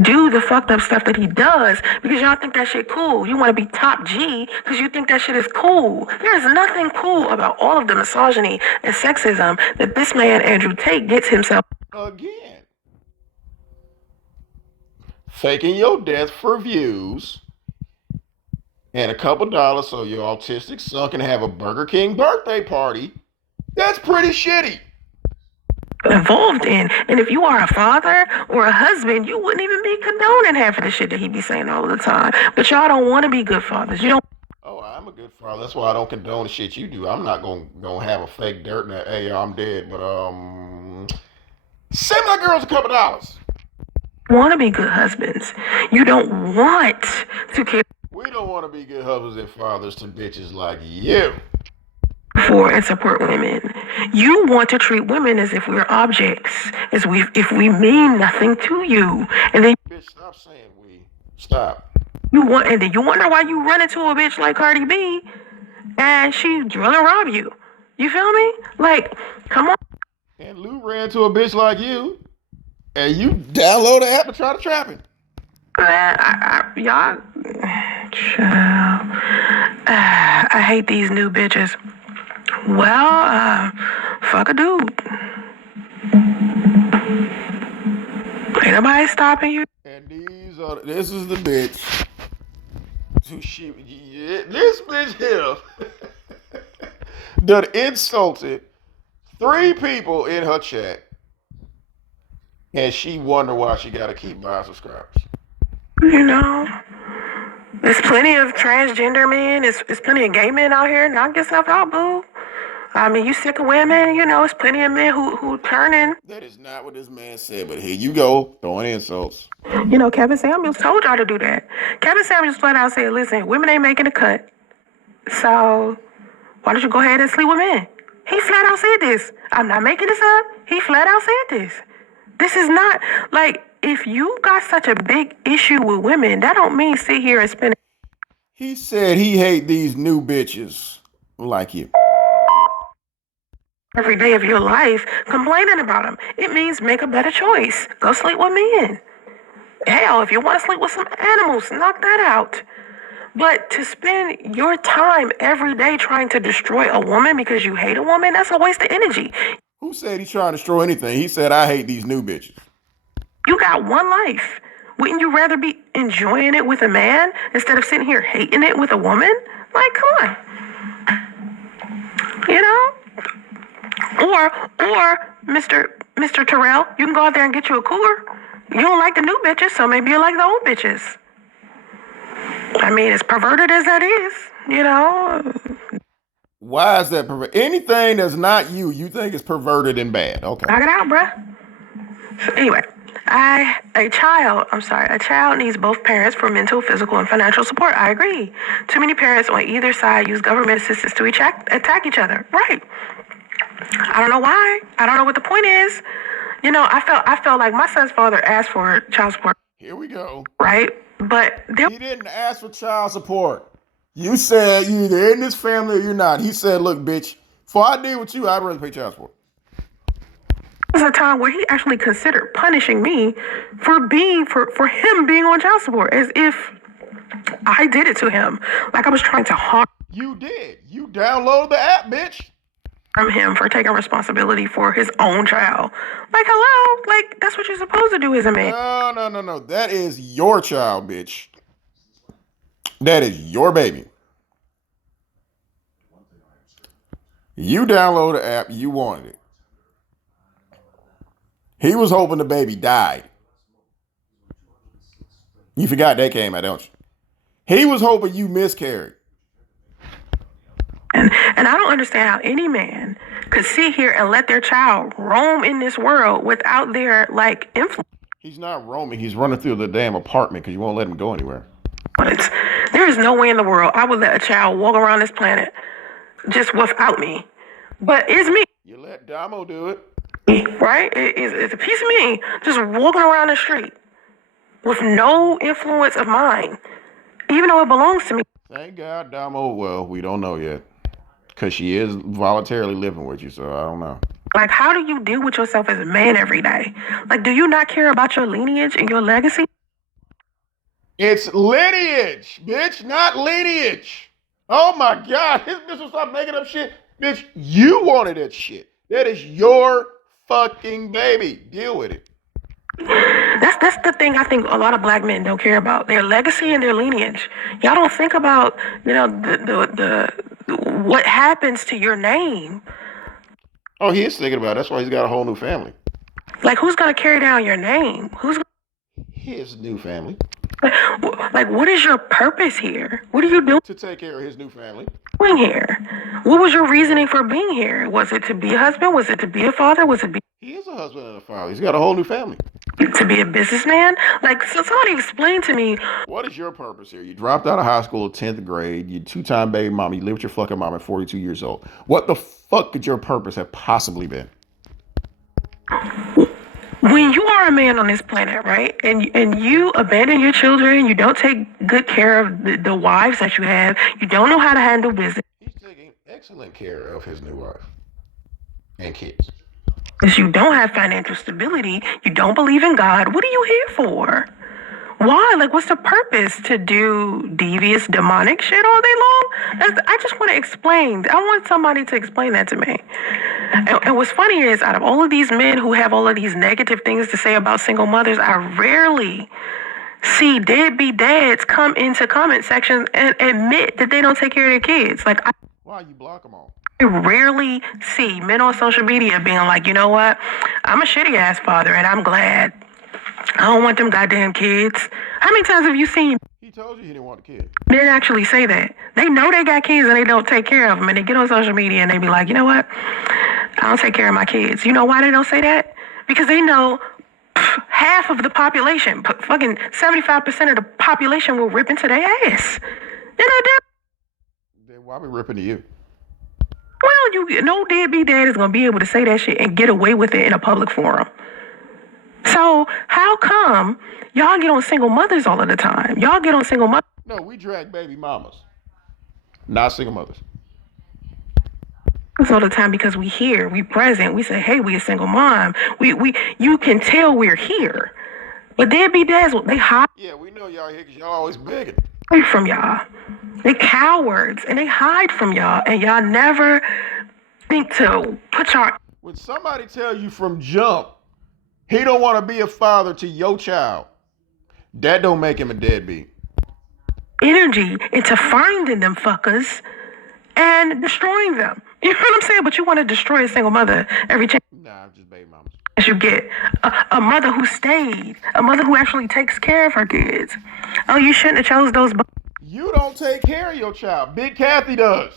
Do the fucked up stuff that he does because y'all think that shit cool. You want to be top G because you think that shit is cool. There's nothing cool about all of the misogyny and sexism that this man Andrew Tate gets himself. Again. Faking your death for views and a couple dollars so your autistic son can have a Burger King birthday party. That's pretty shitty. Involved in, and if you are a father or a husband, you wouldn't even be condoning half of the shit that he be saying all the time. But y'all don't want to be good fathers. You don't. Oh, I'm a good father. That's why I don't condone the shit you do. I'm not gonna have a fake dirt and that, "Hey, I'm dead," but send my girls a couple dollars. Want to be good husbands. You don't want to care. We don't want to be good husbands and fathers to bitches like you. For and support women. You want to treat women as if we're objects, if we mean nothing to you. And then bitch, stop saying we. Stop. You wonder why you run into a bitch like Cardi B and she drill and rob you. You feel me? Like, come on. And Lou ran to a bitch like you and you download the app and try to trap him. Y'all, child. I hate these new bitches. Well, fuck a dude. Ain't nobody stopping you. And this is the bitch. This bitch here done insulted 3 people in her chat. And she wonder why she gotta keep buying subscribers. You know, There's plenty of transgender men. There's plenty of gay men out here. Knock yourself out, boo. I mean, you sick of women, there's plenty of men who turning. That is not what this man said, but here you go, throwing insults. Kevin Samuels told y'all to do that. Kevin Samuels flat out said, listen, women ain't making the cut. So why don't you go ahead and sleep with men? He flat out said this. I'm not making this up. He flat out said this. This is not, like, if you got such a big issue with women, that don't mean sit here and spend. He said he hate these new bitches like you. Every day of your life complaining about them. It means make a better choice. Go sleep with men. Hell, if you want to sleep with some animals, knock that out. But to spend your time every day trying to destroy a woman because you hate a woman, that's a waste of energy. Who said he's trying to destroy anything? He said, I hate these new bitches. You got one life. Wouldn't you rather be enjoying it with a man instead of sitting here hating it with a woman? Like, come on. Or Mr. Terrell, you can go out there and get you a cougar. You don't like the new bitches, so maybe you like the old bitches. I mean, as perverted as that is, Why is that perverted? Anything that's not you think is perverted and bad. Okay. Knock it out, bruh. So anyway, a child needs both parents for mental, physical, and financial support. I agree. Too many parents on either side use government assistance to attack each other. Right. I don't know why. I don't know what the point is. I felt like my son's father asked for child support. Here we go. Right? But he didn't ask for child support. You said you're either in this family or you're not. He said, look, bitch, before I deal with you, I'd rather pay child support. There was a time where he actually considered punishing me for him being on child support, as if I did it to him. Like I was trying to harm. You did. You downloaded the app, bitch. Him for taking responsibility for his own child. Like, hello? Like, that's what you're supposed to do as a man. No. That is your child, bitch. That is your baby. You download the app. You wanted it. He was hoping the baby died. You forgot that came out, don't you? He was hoping you miscarried. And I don't understand how any man could sit here and let their child roam in this world without their, influence. He's not roaming. He's running through the damn apartment because you won't let him go anywhere. There is no way in the world I would let a child walk around this planet just without me. But it's me. You let Damo do it. Right? It's a piece of me just walking around the street with no influence of mine, even though it belongs to me. Thank God Damo, well, we don't know yet. Because she is voluntarily living with you, so I don't know. Like, how do you deal with yourself as a man every day? Like, do you not care about your lineage and your legacy? It's lineage, bitch, not lineage. Oh my God, this bitch will stop making up shit. Bitch, you wanted that shit. That is your fucking baby. Deal with it. That's the thing I think a lot of black men don't care about. Their legacy and their lineage. Y'all don't think about, the what happens to your name. Oh, he is thinking about it. That's why he's got a whole new family. Like, who's going to carry down your name? His new family. Like, what is your purpose here? What are you doing? To take care of his new family. Doing here? What was your reasoning for being here? Was it to be a husband? Was it to be a father? He is a husband and a father. He's got a whole new family. To be a businessman? Like, so somebody explain to me. What is your purpose here? You dropped out of high school, 10th grade. You 2-time baby mama. You live with your fucking mom at 42 years old. What the fuck could your purpose have possibly been? When you are a man on this planet, right, and you abandon your children, you don't take good care of the wives that you have, you don't know how to handle business. He's taking excellent care of his new wife and kids. You don't have financial stability, you don't believe in God, what are you here for? Why? Like, what's the purpose? To do devious, demonic shit all day long? I just want to explain. I want somebody to explain that to me. And what's funny is, out of all of these men who have all of these negative things to say about single mothers, I rarely see deadbeat dads come into comment sections and admit that they don't take care of their kids. Like, why you block them all? I rarely see men on social media being like, you know what? I'm a shitty ass father and I'm glad. I don't want them goddamn kids. How many times have you seen? He He told you he didn't want a kid. They didn't actually say that. They know they got kids and they don't take care of them. And they get on social media and they be like, you know what? I don't take care of my kids. You know why they don't say that? Because they know half of the population, fucking 75% of the population will rip into their ass. You know that? Then why we ripping to you? Well, no deadbeat dad is going to be able to say that shit and get away with it in a public forum. So how come y'all get on single mothers all of the time? Y'all get on single mothers. No, we drag baby mamas, not single mothers. All the time because we here, we present, we say, hey, we a single mom. You can tell we're here. But deadbeat dads, they hide. Yeah, we know y'all here because y'all always begging. From y'all. They cowards and they hide from y'all and y'all never think to put y'all. When somebody tell you from jump, he don't want to be a father to your child, that don't make him a deadbeat. Energy into finding them fuckers and destroying them. You know what I'm saying? But you want to destroy a single mother every chance. Nah, I'm just baby mamas. You get a mother who stayed, a mother who actually takes care of her kids. Oh, you shouldn't have chose those. You don't take care of your child. Big Kathy does.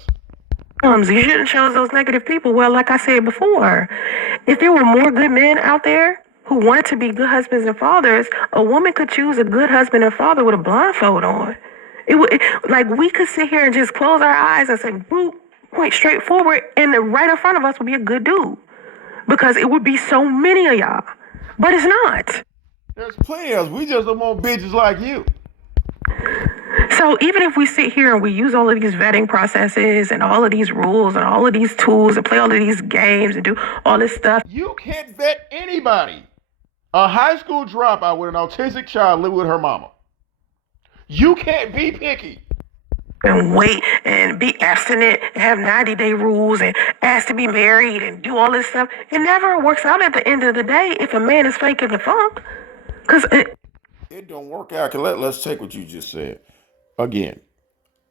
You shouldn't have chose those negative people. Well, like I said before, if there were more good men out there who wanted to be good husbands and fathers, a woman could choose a good husband and father with a blindfold on. Like we could sit here and just close our eyes and say, boop, point straight forward, and right in front of us would be a good dude. Because it would be so many of y'all. But it's not. There's plenty of us. We just don't want bitches like you. So even if we sit here and we use all of these vetting processes and all of these rules and all of these tools and play all of these games and do all this stuff. You can't vet anybody. A high school dropout with an autistic child living with her mama. You can't be picky. And wait and be abstinent and have 90-day rules and ask to be married and do all this stuff. It never works out at the end of the day if a man is faking the funk. Because it don't work out. Let's take what you just said. Again,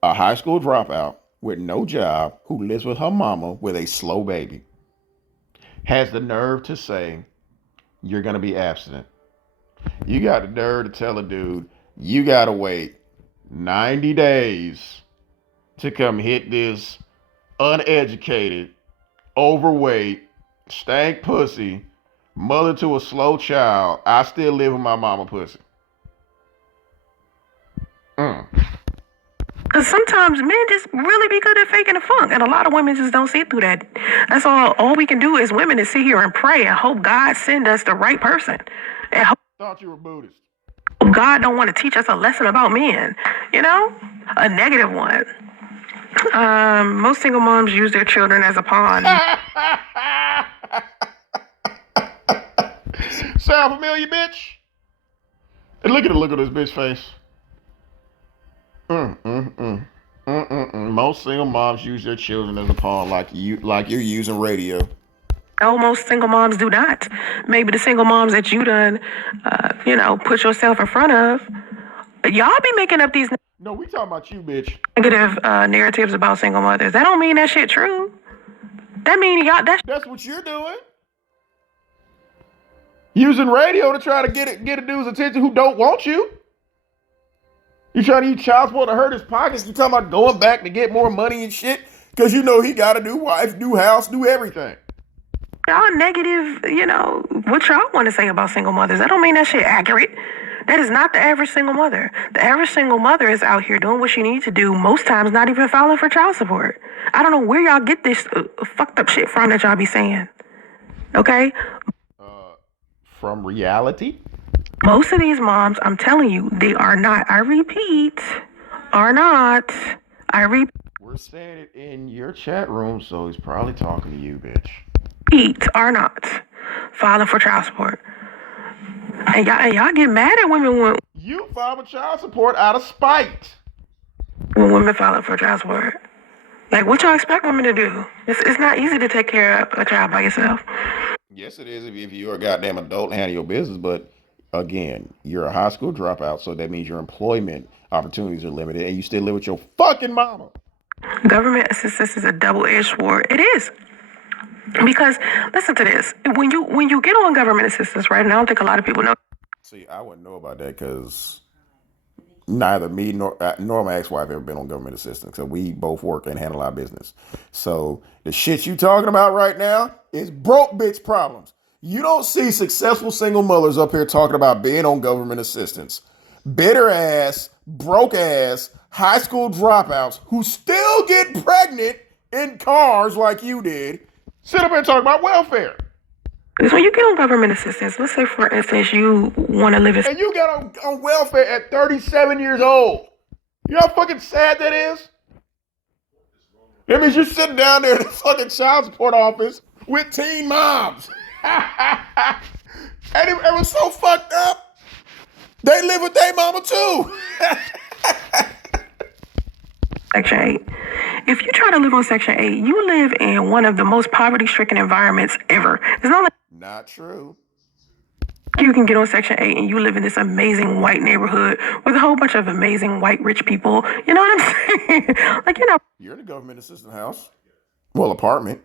a high school dropout with no job who lives with her mama with a slow baby has the nerve to say, you're going to be abstinent. You got the nerve to tell a dude, you got to wait 90 days to come hit this uneducated, overweight, stank pussy, mother to a slow child. I still live with my mama pussy. Because sometimes men just really be good at faking the funk. And a lot of women just don't see through that. That's all we can do as women is sit here and pray and hope God send us the right person. And hope thought you were Buddhist. God don't want to teach us a lesson about men. You know? A negative one. Most single moms use their children as a pawn. Sound familiar, bitch? And look at this bitch face. Most single moms use their children as a pawn, like you're using radio. No, most single moms do not. Maybe the single moms that you done, put yourself in front of. Y'all be making up these. No, we talking about you, bitch. Negative narratives about single mothers. That don't mean that shit true. That mean y'all. That's what you're doing. Using radio to try to get a dude's attention who don't want you. You trying to use child support to hurt his pockets. You talking about going back to get more money and shit because you know he got a new wife, new house, new everything. Y'all negative, what y'all want to say about single mothers. That don't mean that shit accurate. That is not the average single mother. The average single mother is out here doing what she needs to do, most times not even filing for child support. I don't know where y'all get this fucked up shit from that y'all be saying. Okay? From reality? Most of these moms, I'm telling you, they are not. I repeat, are not. We're saying it in your chat room, so he's probably talking to you, bitch. Are not filing for child support. And y'all get mad at women when you file for child support out of spite. When women file for child support. Like, what y'all expect women to do? It's not easy to take care of a child by yourself. Yes, it is if you're a goddamn adult and handle your business, but again, you're a high school dropout, so that means your employment opportunities are limited, and you still live with your fucking mama. Government assistance is a double-edged sword. It is. Because, listen to this. When you get on government assistance, right, and I don't think a lot of people know. See, I wouldn't know about that because neither me nor my ex-wife ever been on government assistance. So we both work and handle our business. So the shit you talking about right now is broke bitch problems. You don't see successful single mothers up here talking about being on government assistance. Bitter ass, broke ass, high school dropouts who still get pregnant in cars like you did, sit up here and talk about welfare. Because when you get on government assistance, let's say for instance you want to live in... And you got on welfare at 37 years old. You know how fucking sad that is? That means you're sitting down there in the fucking child support office with teen moms. And it was so fucked up. They live with their mama too. Section 8. If you try to live on Section 8, you live in one of the most poverty-stricken environments ever. It's not true. You can get on Section 8 and you live in this amazing white neighborhood with a whole bunch of amazing white rich people. You know what I'm saying? You're in a government assistant house. Well, apartment.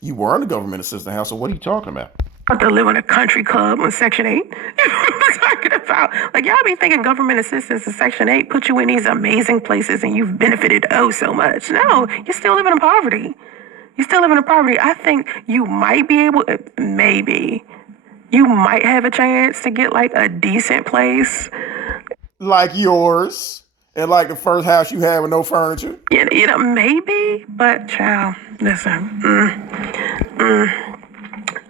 You were in a government assistant house, so what are you talking about? To live in a country club on Section 8. You know what I'm talking about? Like, y'all be thinking government assistance in Section 8 put you in these amazing places and you've benefited so much. No, you're still living in poverty. You're still living in poverty. I think you might be able, maybe, you might have a chance to get like a decent place. Like yours. And like the first house you had with no furniture. Yeah, maybe, but child, listen.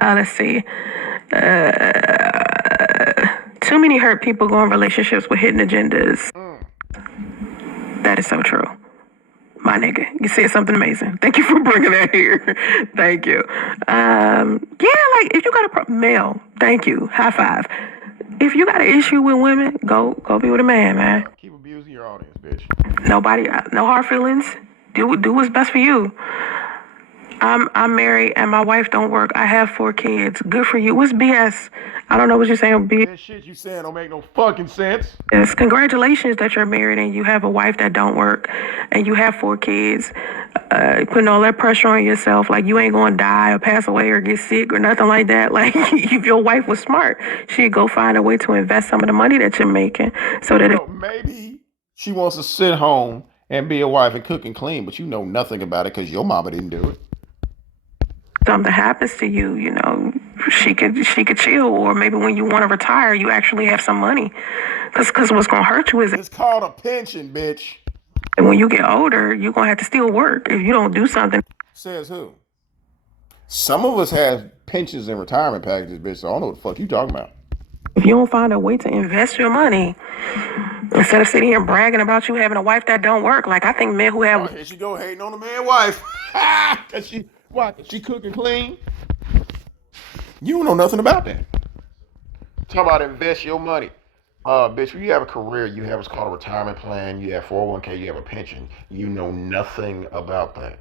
Let's see. Too many hurt people go in relationships with hidden agendas. That is so true. My nigga, you said something amazing. Thank you for bringing that here. Thank you. Yeah, like if you got a male, thank you. High five. If you got an issue with women, go be with a man. Keep abusing your audience, bitch. Nobody, no hard feelings. Do what's best for you. I'm married and my wife don't work. I have 4 kids. Good for you. What's BS? I don't know what you're saying. That shit you saying don't make no fucking sense. Yes, congratulations that you're married and you have a wife that don't work and you have 4 kids. Putting all that pressure on yourself, like you ain't gonna die or pass away or get sick or nothing like that. Like if your wife was smart, she'd go find a way to invest some of the money that you're making so that maybe she wants to sit home and be a wife and cook and clean, but you know nothing about it because your mama didn't do it. Something happens to you, you know, she could chill, or maybe when you want to retire, you actually have some money. Because what's gonna hurt you is it's called a pension, bitch. And when you get older, you're gonna have to still work if you don't do something. Says who? Some of us have pensions and retirement packages, bitch. So I don't know what the fuck you talking about. If you don't find a way to invest your money, instead of sitting here bragging about you having a wife that don't work, like I think men who have... here she go hating on the man wife. Cause she cook and clean? You don't know nothing about that. Talk about invest your money. Bitch, when you have a career, you have what's called a retirement plan, you have 401k, you have a pension. You know nothing about that.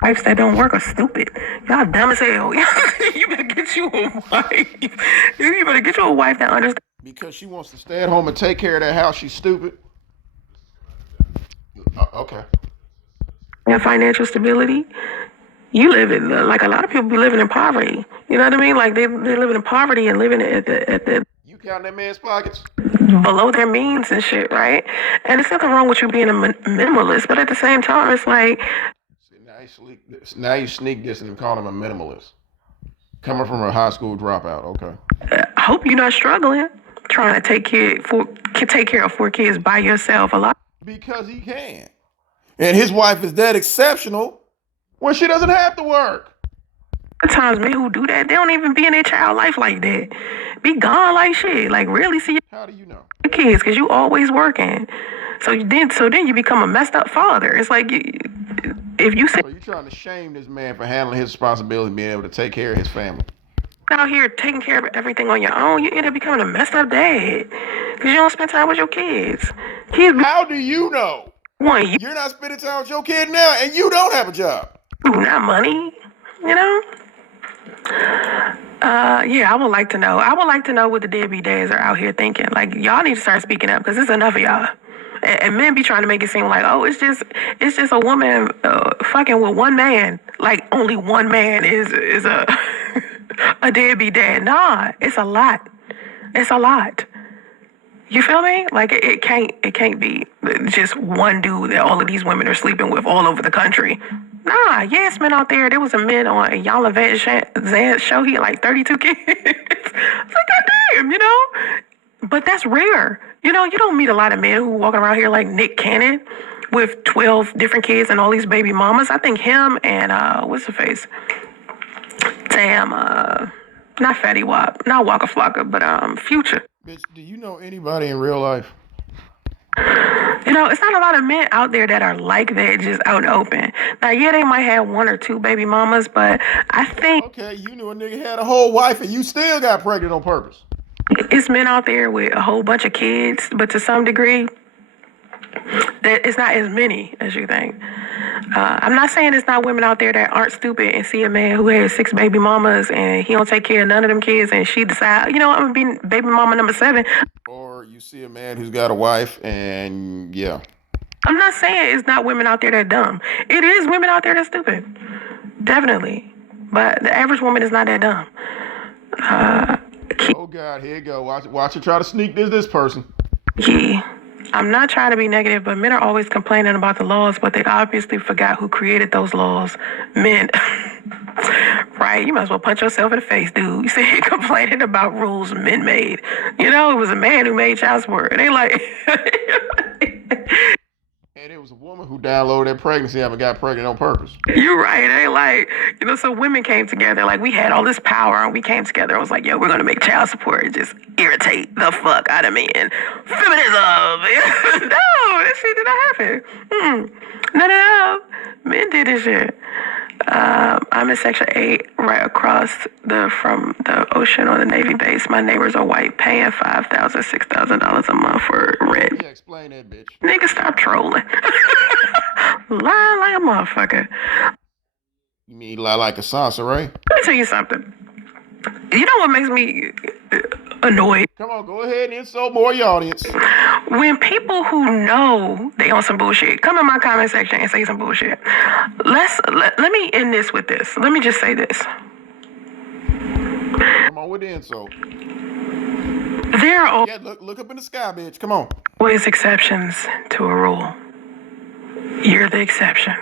Wives that don't work are stupid. Y'all dumb as hell. You better get you a wife. You better get you a wife that understands. Because she wants to stay at home and take care of that house, she's stupid? Okay. And financial stability. You live in, like a lot of people be living in poverty. You know what I mean? Like they're living in poverty and living at the you count that man's pockets? Below their means and shit, right? And there's nothing wrong with you being a minimalist, but at the same time, it's like... Now you sneak this and call him a minimalist. Coming from a high school dropout, okay. I hope you're not struggling, trying to take care of 4 kids by yourself a lot. Because he can. And his wife is that exceptional when she doesn't have to work. Sometimes men who do that, they don't even be in their child life like that. Be gone like shit. Like really see how do you know? Your kids, because you always working. So then you become a messed up father. It's like if you say... So you're trying to shame this man for handling his responsibility and being able to take care of his family. Out here taking care of everything on your own, you end up becoming a messed up dad. Because you don't spend time with your kids. How do you know? You're not spending time with your kid now and you don't have a job. Not money, you know? Yeah, I would like to know. I would like to know what the deadbeat dads are out here thinking. Like, y'all need to start speaking up because it's enough of y'all. And men be trying to make it seem like, oh, it's just a woman fucking with one man. Like, only one man is a a deadbeat dad. Nah, it's a lot. It's a lot. You feel me? Like it can't be just one dude that all of these women are sleeping with all over the country. Nah, yes, men out there. There was a man on a Y'all Zan show. He had like 32 kids. It's like, goddamn, But that's rare. You don't meet a lot of men who walking around here like Nick Cannon with 12 different kids and all these baby mamas. I think him and what's the face? Damn, not Fatty Wap, not Waka Flocka, but Future. Bitch, do you know anybody in real life? It's not a lot of men out there that are like that, just out and open. Now, yeah, they might have one or two baby mamas, but I think Okay, you knew a nigga had a whole wife and you still got pregnant on purpose. it's men out there with a whole bunch of kids, but to some degree, that it's not as many as you think. I'm not saying it's not women out there that aren't stupid and see a man who has 6 baby mamas and he don't take care of none of them kids and she decide, I'm gonna be baby mama number 7. Or you see a man who's got a wife and yeah. I'm not saying it's not women out there that dumb. It is women out there that's stupid. Definitely. But the average woman is not that dumb. Oh God, here you go. Watch her try to sneak this person. Yeah. I'm not trying to be negative, but men are always complaining about the laws, but they obviously forgot who created those laws. Men. Right? You might as well punch yourself in the face, dude. You say you're complaining about rules men made. It was a man who made child support. They like... And it was a woman who downloaded that pregnancy and got pregnant on purpose. You're right. They like, so women came together. Like, we had all this power and we came together. I was like, yo, we're going to make child support and just irritate the fuck out of me. And feminism. No, that shit did not happen. No. Men did this shit. I'm in Section 8, right across from the ocean on the Navy base. My neighbors are white, paying $5,000, $6,000 a month for rent. Yeah, explain that, bitch. Nigga, stop trolling. Lying like a motherfucker. You mean lie like a Soncerae? Let me tell you something. You know what makes me annoyed? Come on, go ahead and insult more of your audience. When people who know they on some bullshit come in my comment section and say some bullshit. Let me end this with this. Let me just say this. Come on with the insult. There are Yeah, look up in the sky, bitch. Come on. always exceptions to a rule. You're the exception.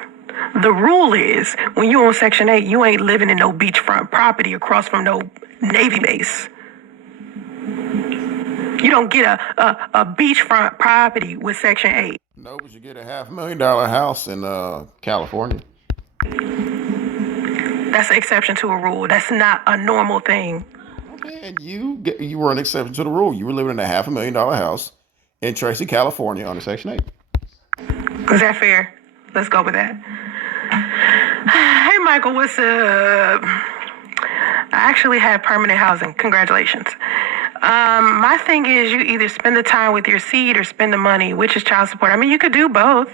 The rule is when you on Section 8, you ain't living in no beachfront property across from no Navy base. You don't get a beachfront property with Section 8. No, but you get a $500,000 house in California. That's an exception to a rule. That's not a normal thing. Okay, and you were an exception to the rule. You were living in a $500,000 house in Tracy, California under Section 8. Is that fair? Let's go with that. Hey, Michael, what's up? I actually have permanent housing. Congratulations. My thing is you either spend the time with your seed or spend the money, which is child support. I mean, you could do both.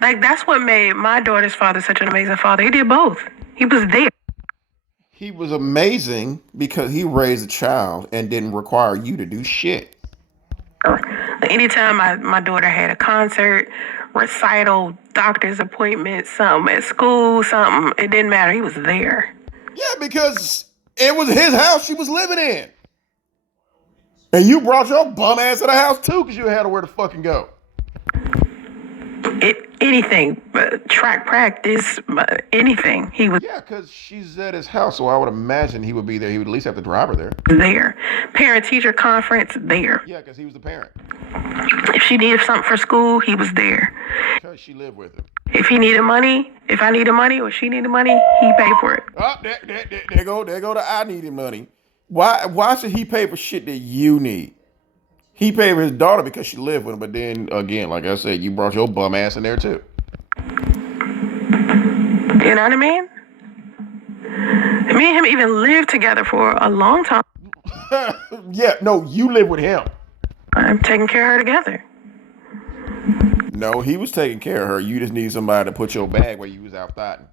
Like that's what made my daughter's father such an amazing father. He did both. He was there. He was amazing because he raised a child and didn't require you to do shit. Anytime my daughter had a concert, recital, doctor's appointment, something at school, something, it didn't matter. He was there. Yeah, because it was his house she was living in. And you brought your bum ass to the house too because you had nowhere to fucking go. Anything, track practice, anything. He was Yeah, because she's at his house, so I would imagine he would be there. He would at least have to drive her there. there. Parent-teacher conference, there. Yeah, because he was the parent. If she needed something for school, he was there. Because she lived with him. If he needed money, if I needed money or she needed money, he paid for it. Oh, there go the I needed money. Why should he pay for shit that you need? He paid for his daughter because she lived with him, but then again, like I said, you brought your bum ass in there too. You know what I mean? Me and him even lived together for a long time. Yeah, no, you live with him. I'm taking care of her together. No, he was taking care of her. You just need somebody to put your bag where you was out fighting.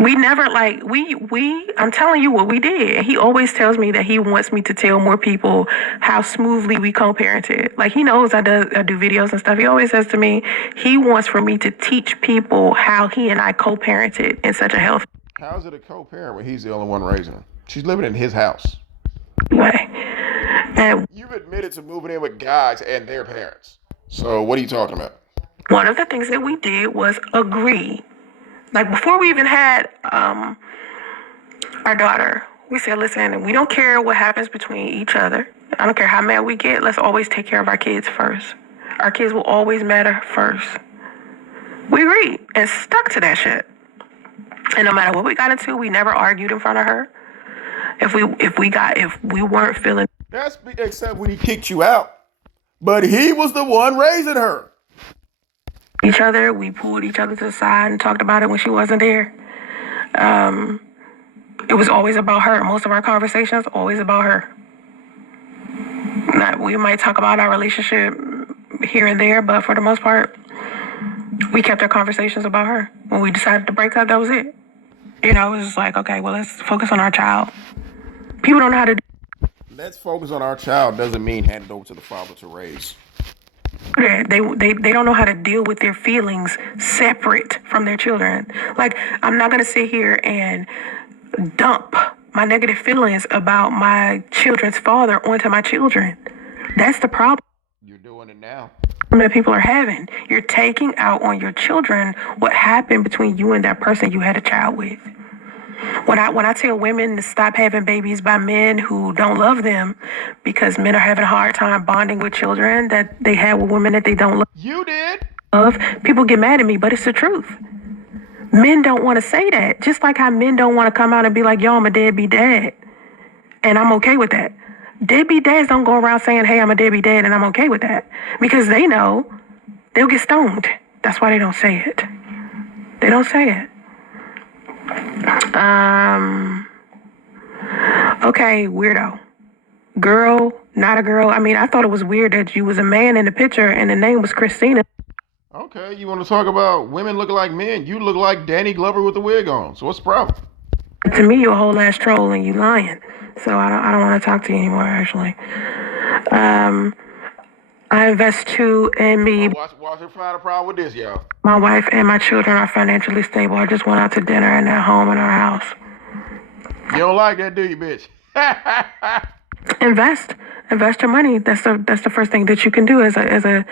We never I'm telling you what we did. He always tells me that he wants me to tell more people how smoothly we co-parented. Like he knows I do videos and stuff. He always says to me, he wants for me to teach people how he and I co-parented in such a healthy. How's it a co-parent when he's the only one raising her? She's living in his house. Way. And You've admitted to moving in with guys and their parents. So what are you talking about? one of the things that we did was agree. Like before we even had our daughter, we said, listen, we don't care what happens between each other. I don't care how mad we get. Let's always take care of our kids first. Our kids will always matter first. We agreed and stuck to that shit. And no matter what we got into, we never argued in front of her. If we weren't feeling, That's except when he kicked you out. But he was the one raising her. each other, we pulled each other to the side and talked about it when she wasn't there. It was always about her. Most of our conversations always about her. We might talk about our relationship here and there, but for the most part, we kept our conversations about her. When we decided to break up, that was it. You know, it was just like, okay, well, let's focus on our child. People don't know how to do Let's focus on our child doesn't mean hand it over to the father to raise. that. They don't know how to deal with their feelings separate from their children. Like, I'm not going to sit here and dump my negative feelings about my children's father onto my children. That's the problem You're doing it now. that people are having. You're taking out on your children what happened between you and that person you had a child with. When I tell women to stop having babies by men who don't love them because men are having a hard time bonding with children that they had with women that they don't You did. love, people get mad at me, but it's the truth. Men don't want to say that. Just like how men don't want to come out and be like, yo, I'm a deadbeat dad. And I'm okay with that. Deadbeat dads don't go around saying, hey, I'm a deadbeat dad and I'm okay with that. Because they know they'll get stoned. That's why they don't say it. They don't say it. Okay, weirdo. Girl, not a girl. I mean, I thought it was weird that you was a man in the picture and the name was Christina. Okay, you want to talk about women looking like men? You look like Danny Glover with the wig on. So what's the problem? To me, you're a whole ass troll and you lying. So I don't want to talk to you anymore, actually. I invest too in me. Watch her find a problem with this, y'all. My wife and my children are financially stable. I just went out to dinner and they're home in our house. You don't like that, do you, bitch? Invest your money. That's the first thing that you can do as a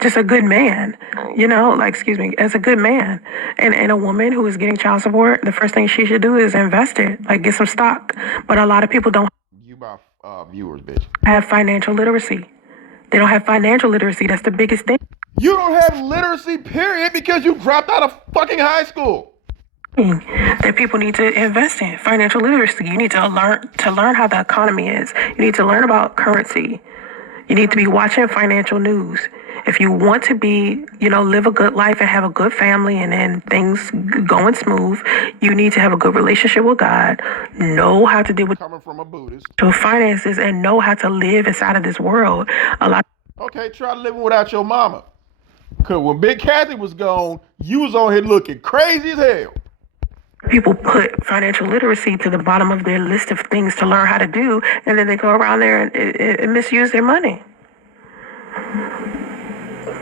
just a good man. You know, like as a good man. And a woman who is getting child support, the first thing she should do is invest it, like get some stock. But a lot of people don't You buy viewers, bitch. have financial literacy. They don't have financial literacy. That's the biggest thing. You don't have literacy, period, because you dropped out of fucking high school. That people need to invest in financial literacy. You need to learn how the economy is. You need to learn about currency. You need to be watching financial news. If you want to be, live a good life and have a good family and then things going smooth, you need to have a good relationship with God, know how to deal with Coming from a Buddhist. your finances, and know how to live inside of this world. A lot Okay, try living without your mama. Because when Big Kathy was gone, you was on here looking crazy as hell. people put financial literacy to the bottom of their list of things to learn how to do, and then they go around there and misuse their money.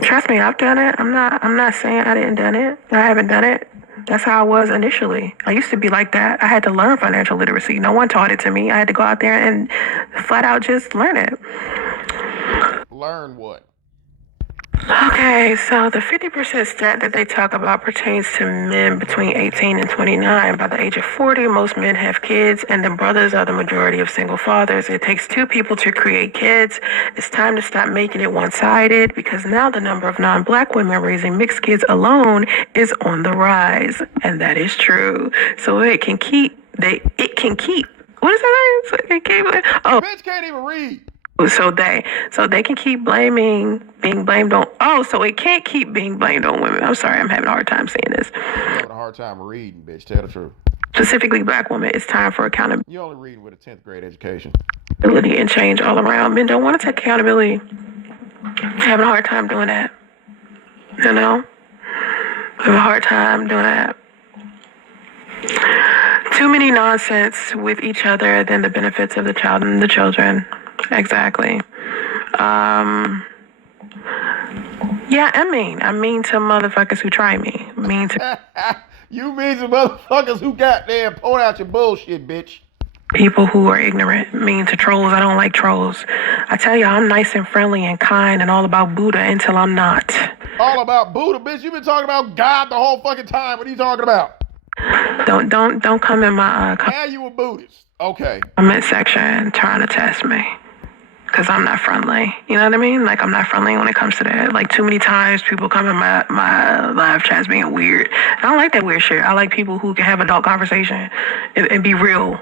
Trust me, I've done it. I'm not saying I didn't done it. I haven't done it. That's how I was initially. I used to be like that. I had to learn financial literacy. No one taught it to me. I had to go out there and flat out just learn it. Learn what? Okay, so the 50% stat that they talk about pertains to men between 18 and 29. By the age of 40, most men have kids, and the brothers are the majority of single fathers. It takes two people to create kids. It's time to stop making it one-sided, because now the number of non-black women raising mixed kids alone is on the rise, and that is true. So it can keep. What is that? So it keep. Oh. Bitch can't even read. So they can keep being blamed on. Oh, so it can't keep being blamed on women. I'm sorry, I'm having a hard time saying this. You're having a hard time reading, bitch. Tell the truth. Specifically, black women. It's time for accountability You only reading with a 10th grade education. and change all around. Men don't want to take accountability. Having a hard time doing that. Have a hard time doing that. Too many nonsense with each other than the benefits of the child and the children. Exactly. Yeah, I mean to motherfuckers who try me. You mean some motherfuckers who goddamn point out your bullshit, bitch. People who are ignorant, mean to trolls. I don't like trolls. I tell you, I'm nice and friendly and kind and all about Buddha until I'm not. All about Buddha, bitch. You've been talking about God the whole fucking time. What are you talking about? Don't come in my Now you a Buddhist. Okay. comment section trying to test me. Because I'm not friendly. You know what I mean? Like, I'm not friendly when it comes to that. Like, too many times people come in my live chats being weird. I don't like that weird shit. I like people who can have adult conversation and be real.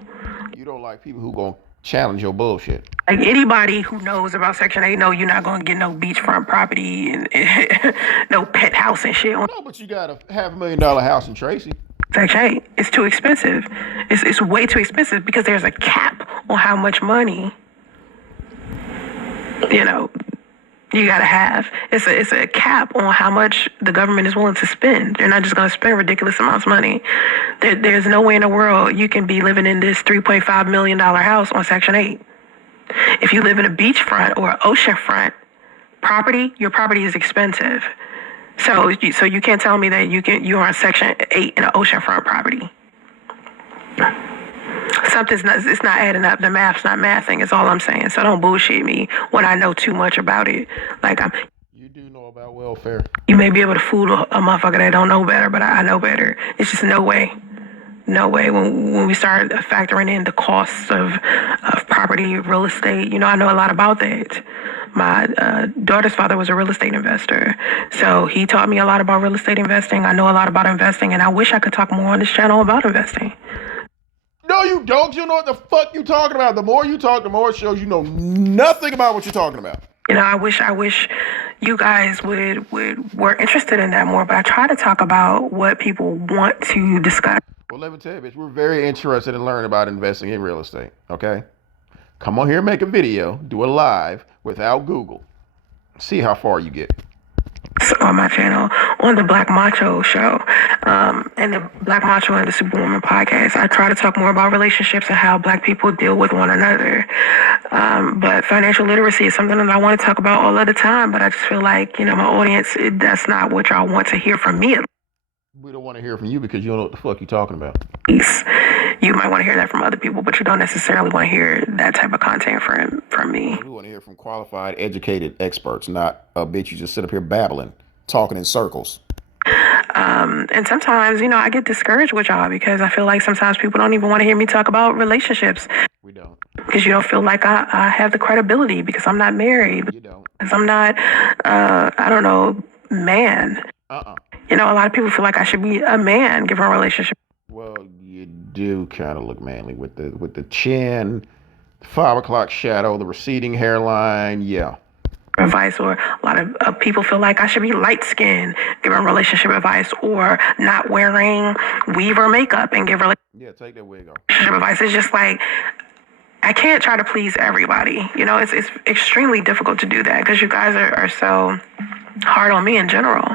You don't like people who gonna challenge your bullshit. Like, anybody who knows about Section 8 know you're not going to get no beachfront property and no pet house and shit. No, but you got a $500,000 house in Tracy. Section 8, it's too expensive. It's way too expensive because there's a cap on how much money, you know, you gotta have. It's a cap on how much the government is willing to spend. They're not just gonna spend ridiculous amounts of money. There's no way in the world you can be living in this $3.5 million house on Section 8. If you live in a beachfront or oceanfront property, your property is expensive. So you can't tell me that you're on Section 8 in an oceanfront property. It's not adding up. The math's not mathing. Is all I'm saying. So don't bullshit me when I know too much about it. Like, you do know about welfare. You may be able to fool a motherfucker that don't know better, but I know better. It's just no way. No way. When we start factoring in the costs of property, real estate, I know a lot about that. My daughter's father was a real estate investor. So he taught me a lot about real estate investing. I know a lot about investing, and I wish I could talk more on this channel about investing. No, you don't. You know what the fuck you talking about. The more you talk, the more it shows you know nothing about what you're talking about. I wish you guys were interested in that more, but I try to talk about what people want to discuss. Well, let me tell you, bitch, we're very interested in learning about investing in real estate, okay? Come on here and make a video, do a live without Google. See how far you get. On my channel, on the Black Macho show, and the Black Macho and the Superwoman podcast, I try to talk more about relationships and how Black people deal with one another. But financial literacy is something that I want to talk about all of the time, but I just feel like, my audience, that's not what y'all want to hear from me. We don't want to hear from you because you don't know what the fuck you're talking about. You might want to hear that from other people, but you don't necessarily want to hear that type of content from me. We want to hear from qualified, educated experts, not a bitch you just sit up here babbling, talking in circles. And sometimes, I get discouraged with y'all because I feel like sometimes people don't even want to hear me talk about relationships. We don't. Because you don't feel like I have the credibility because I'm not married. You don't. Because I'm not, man. A lot of people feel like I should be a man given a relationship. Well, you do kind of look manly with the chin, 5 o'clock shadow, the receding hairline. Yeah. Advice, or a lot of people feel like I should be light skinned giving relationship advice, or not wearing weave or makeup and give take that wig off. Relationship advice. It's just like I can't try to please everybody. It's extremely difficult to do that because you guys are so hard on me in general.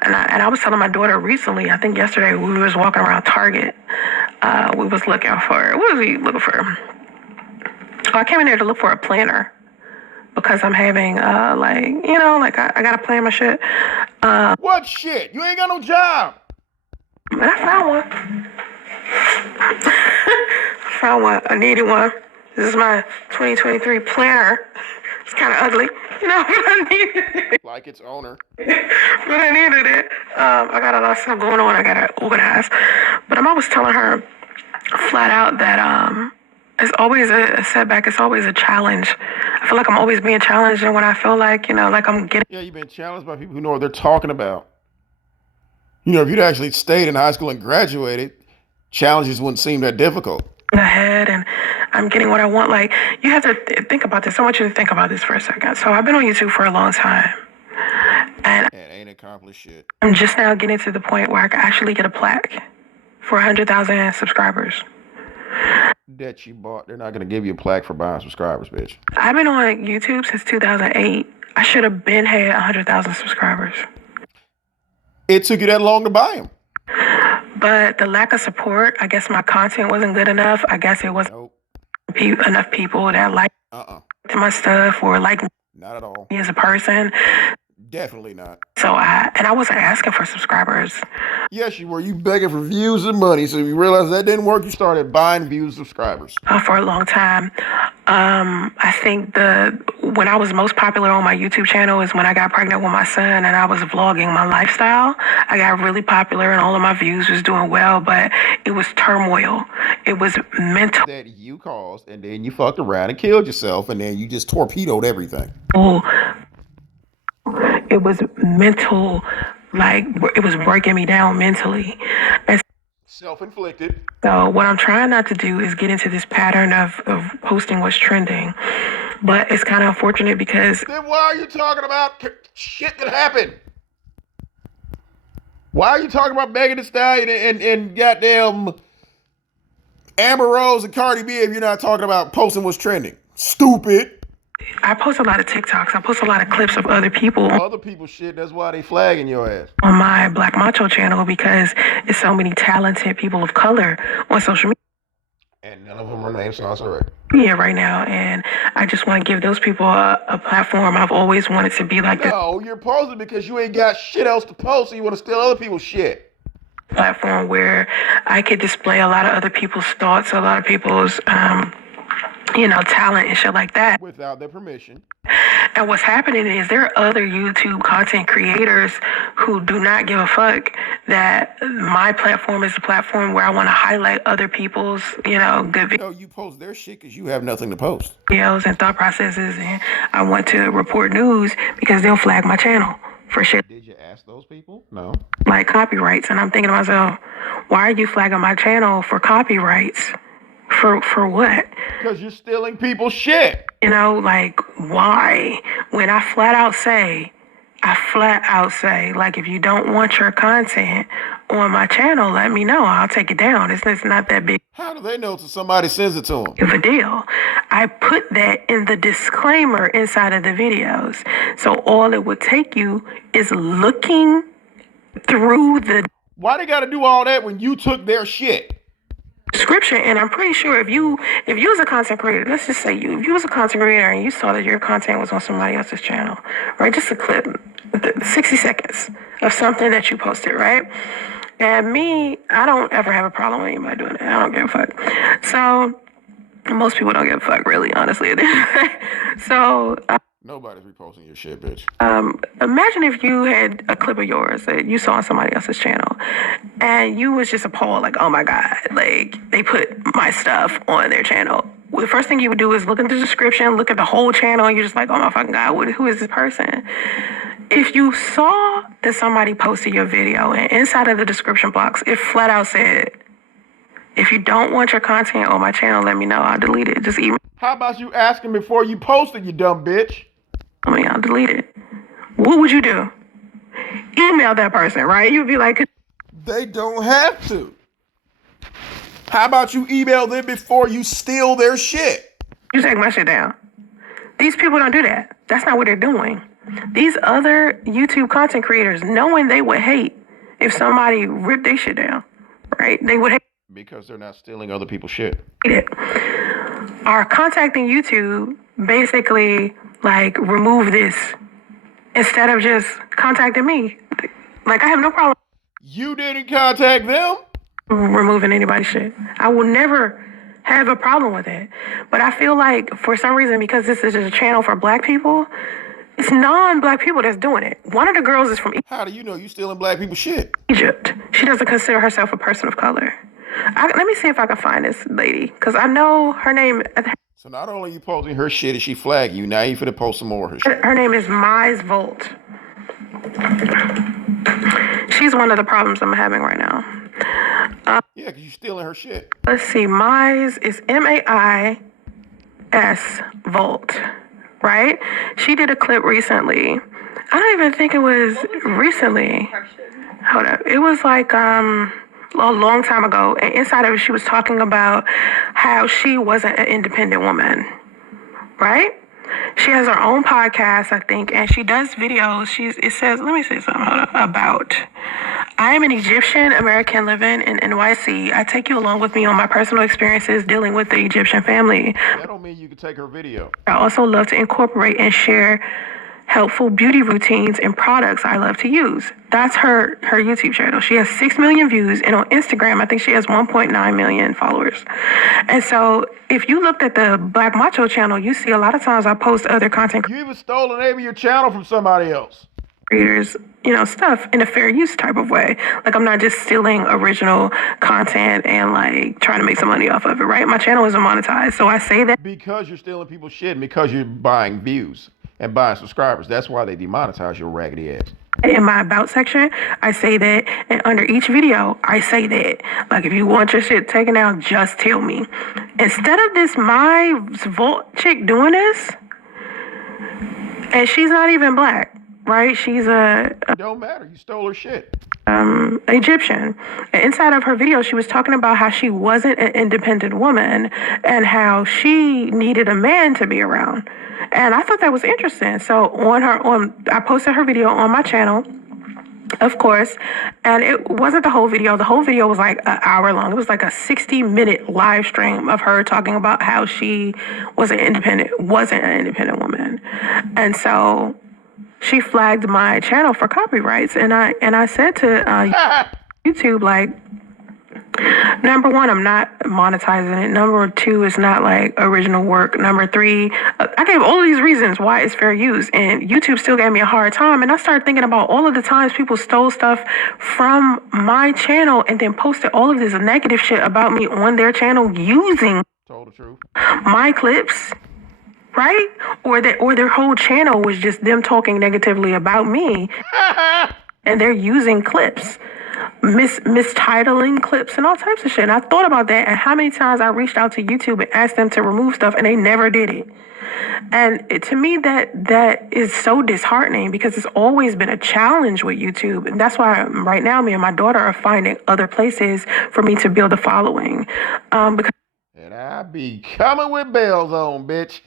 And I was telling my daughter recently, I think yesterday, we was walking around Target. We was looking for, what was we looking for? I came in there to look for a planner because I'm having, I got to plan my shit. What shit? You ain't got no job. And I found one. I found one. I needed one. This is my 2023 planner. It's kind of ugly, but I needed it. Like its owner. But I needed it. I got a lot of stuff going on. I got to organize. But I'm always telling her flat out that it's always a setback. It's always a challenge. I feel like I'm always being challenged. And when I feel like, like I'm getting... Yeah, you've been challenged by people who know what they're talking about. If you'd actually stayed in high school and graduated, challenges wouldn't seem that difficult. Ahead, and I'm getting what I want. Like, you have to think about this. I want you to think about this for a second. So I've been on YouTube for a long time, and ain't accomplished shit. I'm just now getting to the point where I can actually get a plaque for 100,000 subscribers. That you bought, they're not gonna give you a plaque for buying subscribers, bitch. I've been on YouTube since 2008. I should have been had 100,000 subscribers. It took you that long to buy them. But the lack of support, I guess my content wasn't good enough. I guess it wasn't enough people that liked my stuff or like not at all me as a person. Definitely not. So I wasn't asking for subscribers. Yes, you were. You begging for views and money. So if you realized that didn't work, you started buying views, subscribers. For a long time. I think when I was most popular on my YouTube channel is when I got pregnant with my son and I was vlogging my lifestyle. I got really popular and all of my views was doing well, but it was turmoil. It was mental. That you caused, and then you fucked around and killed yourself, and then you just torpedoed everything. It was mental, like it was breaking me down mentally. And self-inflicted. So what I'm trying not to do is get into this pattern of posting what's trending. But it's kind of unfortunate because... Then why are you talking about shit that happened? Why are you talking about Megan Thee Stallion and goddamn Amber Rose and Cardi B if you're not talking about posting what's trending? Stupid. I post a lot of TikToks. I post a lot of clips of other people. Other people's shit, that's why they flagging your ass. On my Black Macho channel because it's so many talented people of color on social media. And none of them are named Soncerae. Yeah, right now. And I just want to give those people a platform. I've always wanted to be like that. No, you're posting because you ain't got shit else to post, so you want to steal other people's shit. Platform where I could display a lot of other people's thoughts, a lot of people's talent and shit like that. Without their permission. And what's happening is there are other YouTube content creators who do not give a fuck that my platform is the platform where I want to highlight other people's, good videos. No, you post their shit because you have nothing to post. Videos and thought processes, and I want to report news because they'll flag my channel for shit. Did you ask those people? No. Like copyrights, and I'm thinking to myself, why are you flagging my channel for copyrights? For what? Because you're stealing people's shit. Why? When I flat out say, like, if you don't want your content on my channel, let me know. I'll take it down. It's not that big. How do they know till somebody sends it to them? Of a deal. I put that in the disclaimer inside of the videos. So all it would take you is looking through the... Why they got to do all that when you took their shit? Description, and I'm pretty sure if you was a content creator, let's just say if you was a content creator and you saw that your content was on somebody else's channel, right? Just a clip, 60 seconds of something that you posted, right? And me, I don't ever have a problem with anybody doing it. I don't give a fuck. So most people don't give a fuck, really, honestly. So nobody's reposting your shit, bitch. Imagine if you had a clip of yours that you saw on somebody else's channel and you was just appalled, like, oh my God, like they put my stuff on their channel. Well, the first thing you would do is look at the description, look at the whole channel, and you're just like, oh my fucking God, who is this person? If you saw that somebody posted your video and inside of the description box, it flat out said, if you don't want your content on my channel, let me know. I'll delete it. Just email. How about you asking before you post it, you dumb bitch? I'll delete it. What would you do? Email that person, right? You'd be like... They don't have to. How about you email them before you steal their shit? You take my shit down. These people don't do that. That's not what they're doing. These other YouTube content creators, knowing they would hate if somebody ripped their shit down, right? They would hate. Because they're not stealing other people's shit. Are contacting YouTube basically like remove this instead of just contacting me. Like, I have no problem. You didn't contact them? Removing anybody's shit. I will never have a problem with it. But I feel like for some reason, because this is just a channel for black people, it's non-black people that's doing it. One of the girls is from How do you know you stealing black people's shit? Egypt. She doesn't consider herself a person of color. Let me see if I can find this lady, because I know her name. So not only are you posting her shit and she flagging you, now you finna post some more of her shit. Her name is Mise Volt. She's one of the problems I'm having right now. Yeah, because you're stealing her shit. Let's see. Mise is MAIS Volt, right? She did a clip recently. I don't even think it was recently. Hold up. It was like a long time ago. And inside of it, she was talking about how she wasn't an independent woman, right? She has her own podcast, I think, and she does videos. It says, let me say something about. I am an Egyptian American living in NYC. I take you along with me on my personal experiences dealing with the Egyptian family. That don't mean you can take her video. I also love to incorporate and share helpful beauty routines and products I love to use. That's her YouTube channel. She has 6 million views, and on Instagram, I think she has 1.9 million followers. And so if you looked at the Black Macho channel, you see a lot of times I post other content You even stole the name of your channel from somebody else. creators, stuff in a fair use type of way. Like, I'm not just stealing original content and like trying to make some money off of it, right? My channel isn't monetized. So I say that because you're stealing people's shit and because you're buying views and buying subscribers. That's why they demonetize your raggedy ass. in my about section, I say that, and under each video, I say that. Like, if you want your shit taken out, just tell me. Instead of this my vault chick doing this, and she's not even black, right? She's It don't matter. You stole her shit. Egyptian. And inside of her video, she was talking about how she wasn't an independent woman and how she needed a man to be around. And I thought that was interesting. So I posted her video on my channel, of course, and it wasn't the whole video. The whole video was like an hour long. It was like a 60-minute live stream of her talking about how she wasn't an independent woman. And so she flagged my channel for copyrights, and I said to YouTube, like, number one, I'm not monetizing it. Number two, it's not like original work. Number three, I gave all these reasons why it's fair use, and YouTube still gave me a hard time. And I started thinking about all of the times people stole stuff from my channel and then posted all of this negative shit about me on their channel using Told the truth. my clips. Right? Or their whole channel was just them talking negatively about me, and they're using clips, mistitling clips and all types of shit. And I thought about that and how many times I reached out to YouTube and asked them to remove stuff, and they never did it. And to me, that is so disheartening, because it's always been a challenge with YouTube. And that's why right now me and my daughter are finding other places for me to build a following. Because And I be coming with bells on, bitch.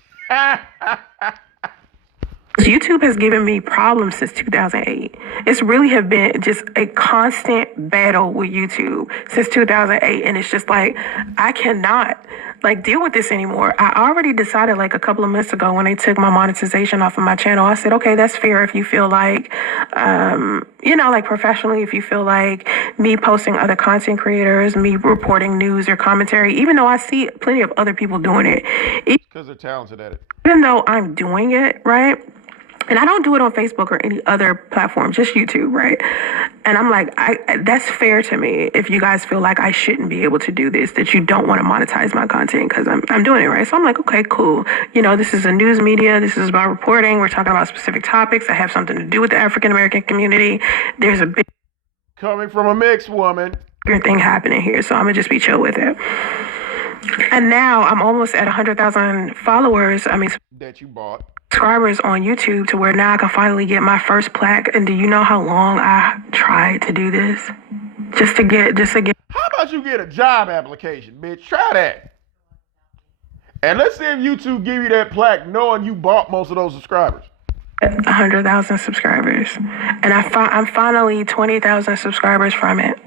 YouTube has given me problems since 2008. It's really have been just a constant battle with YouTube since 2008. And it's just like, I cannot deal with this anymore. I already decided like a couple of months ago when they took my monetization off of my channel, I said, okay, that's fair if you feel like, like professionally, if you feel like me posting other content creators, me reporting news or commentary, even though I see plenty of other people doing it. Because they're talented at it. Even though I'm doing it, right? And I don't do it on Facebook or any other platform, just YouTube, right? And I'm like, that's fair to me if you guys feel like I shouldn't be able to do this, that you don't want to monetize my content because I'm doing it, right? So I'm like, okay, cool. This is a news media. This is about reporting. We're talking about specific topics that have something to do with the African-American community. There's a big Coming from a mixed woman. thing happening here, so I'm going to just be chill with it. And now I'm almost at 100,000 followers. That you bought. Subscribers on YouTube, to where now I can finally get my first plaque. And do you know how long I tried to do this? Just to get. How about you get a job application, bitch? Try that. And let's see if YouTube give you that plaque knowing you bought most of those subscribers. 100,000 subscribers. And I'm finally 20,000 subscribers from it.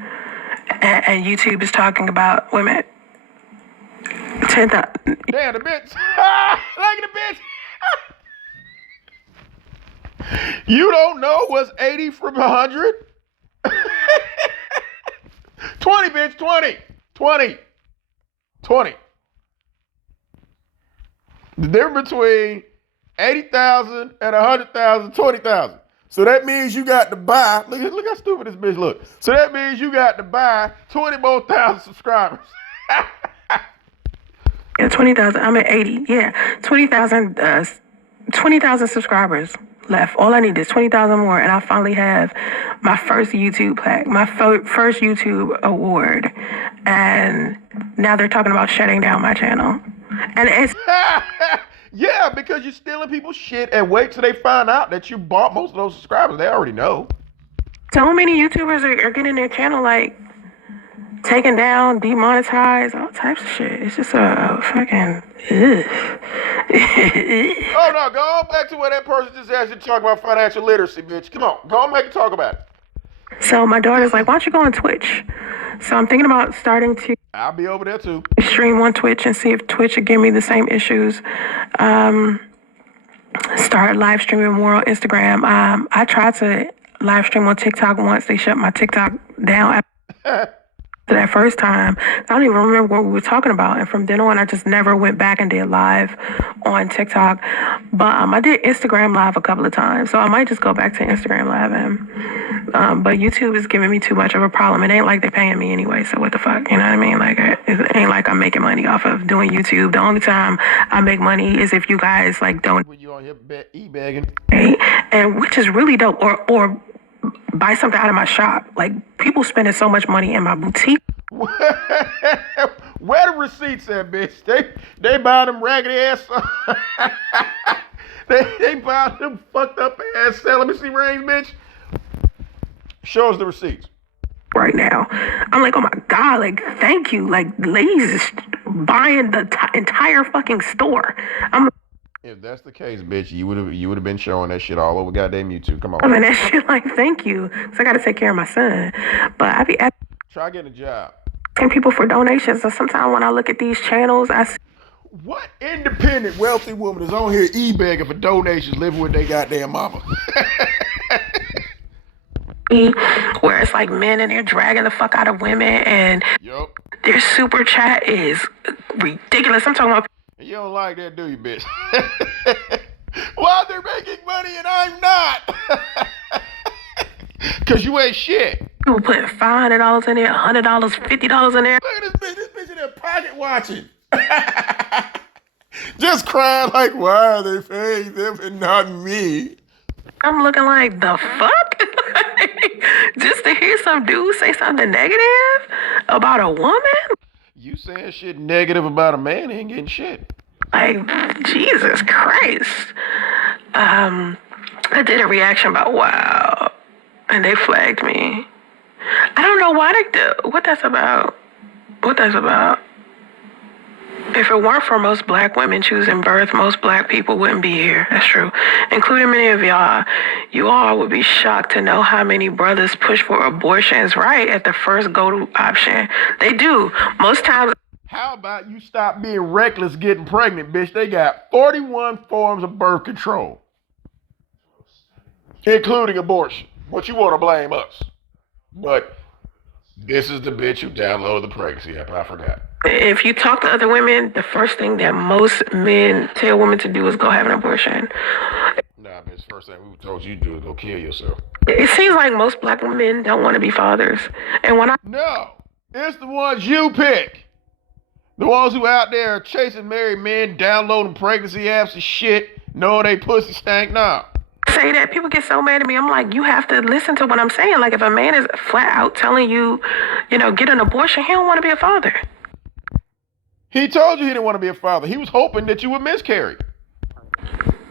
And YouTube is talking about women. 10,000. Damn, the bitch. Look at the bitch. You don't know what's 80 from 100? 20, bitch, 20. 20. 20. The difference between 80,000 and 100,000, 20,000. So that means you got to buy, look how stupid this bitch look. So that means you got to buy 20 more thousand subscribers. Yeah, 20,000. I'm at 80. Yeah, 20,000 subscribers left. All I need is 20,000 more, and I finally have my first YouTube plaque, my first YouTube award. And now they're talking about shutting down my channel. And it's yeah, because you're stealing people's shit, and wait till they find out that you bought most of those subscribers. They already know. So many YouTubers are getting their channel taken down, demonetized, all types of shit. It's just a fucking Oh no, go on back to where that person just asked you to talk about financial literacy, bitch. Come on, go on back and talk about it. So my daughter's like, why don't you go on Twitch? So I'm thinking about starting to I'll be over there too. stream on Twitch and see if Twitch would give me the same issues. start live streaming more on Instagram. I tried to live stream on TikTok once. They shut my TikTok down after that first time. I don't even remember what we were talking about. And from then on, I just never went back and did live on TikTok. But I did Instagram live a couple of times. So I might just go back to Instagram live. But YouTube is giving me too much of a problem. It ain't like they're paying me anyway. So what the fuck? You know what I mean? Like, it ain't like I'm making money off of doing YouTube. The only time I make money is if you guys like don't. When you on here e-bagging. And which is really dope. Or buy something out of my shop. Like, people spending so much money in my boutique. Where the receipts at, bitch? They buy them raggedy ass. they buy them fucked up ass sell. Let me see rings, bitch. Show us the receipts. Right now, I'm like, oh my god, like, thank you. Like, ladies is buying the entire fucking store. If that's the case, bitch, you would have been showing that shit all over goddamn YouTube. Come on. I mean, that shit, like, thank you. So I got to take care of my son. But I be try getting a job. Asking people for donations. So sometimes when I look at these channels, I see. What independent, wealthy woman is on here e-begging for donations, living with their goddamn mama? Where it's like men and they're dragging the fuck out of women, and their super chat is ridiculous. I'm talking about. You don't like that, do you, bitch? Why they're making money and I'm not? Cause you ain't shit. People put $500 in there, $100, $50 in there. Look at this bitch. This bitch in there pocket watching. Just crying like, why are they paying them and not me? I'm looking like, the fuck? Just to hear some dude say something negative about a woman? You saying shit negative about a man ain't getting shit. Like, Jesus Christ. I did a reaction about wow, and they flagged me. I don't know why they do. What that's about. If it weren't for most black women choosing birth, most black people wouldn't be here. That's true. Including many of y'all. You all would be shocked to know how many brothers push for abortions right at the first go-to option. They do. Most times. How about you stop being reckless getting pregnant, bitch? They got 41 forms of birth control, including abortion. But you want to blame us. But this is the bitch who downloaded the pregnancy app. I forgot. If you talk to other women, the first thing that most men tell women to do is go have an abortion. Nah, bitch, first thing we told you to do is go kill yourself. It seems like most black women don't want to be fathers. And when No, it's the ones you pick. The ones who out there chasing married men, downloading pregnancy apps and shit, knowing they pussy stank now. Say that, people get so mad at me. I'm like, you have to listen to what I'm saying. Like, if a man is flat out telling you, get an abortion, he don't want to be a father. He told you he didn't want to be a father. He was hoping that you would miscarry.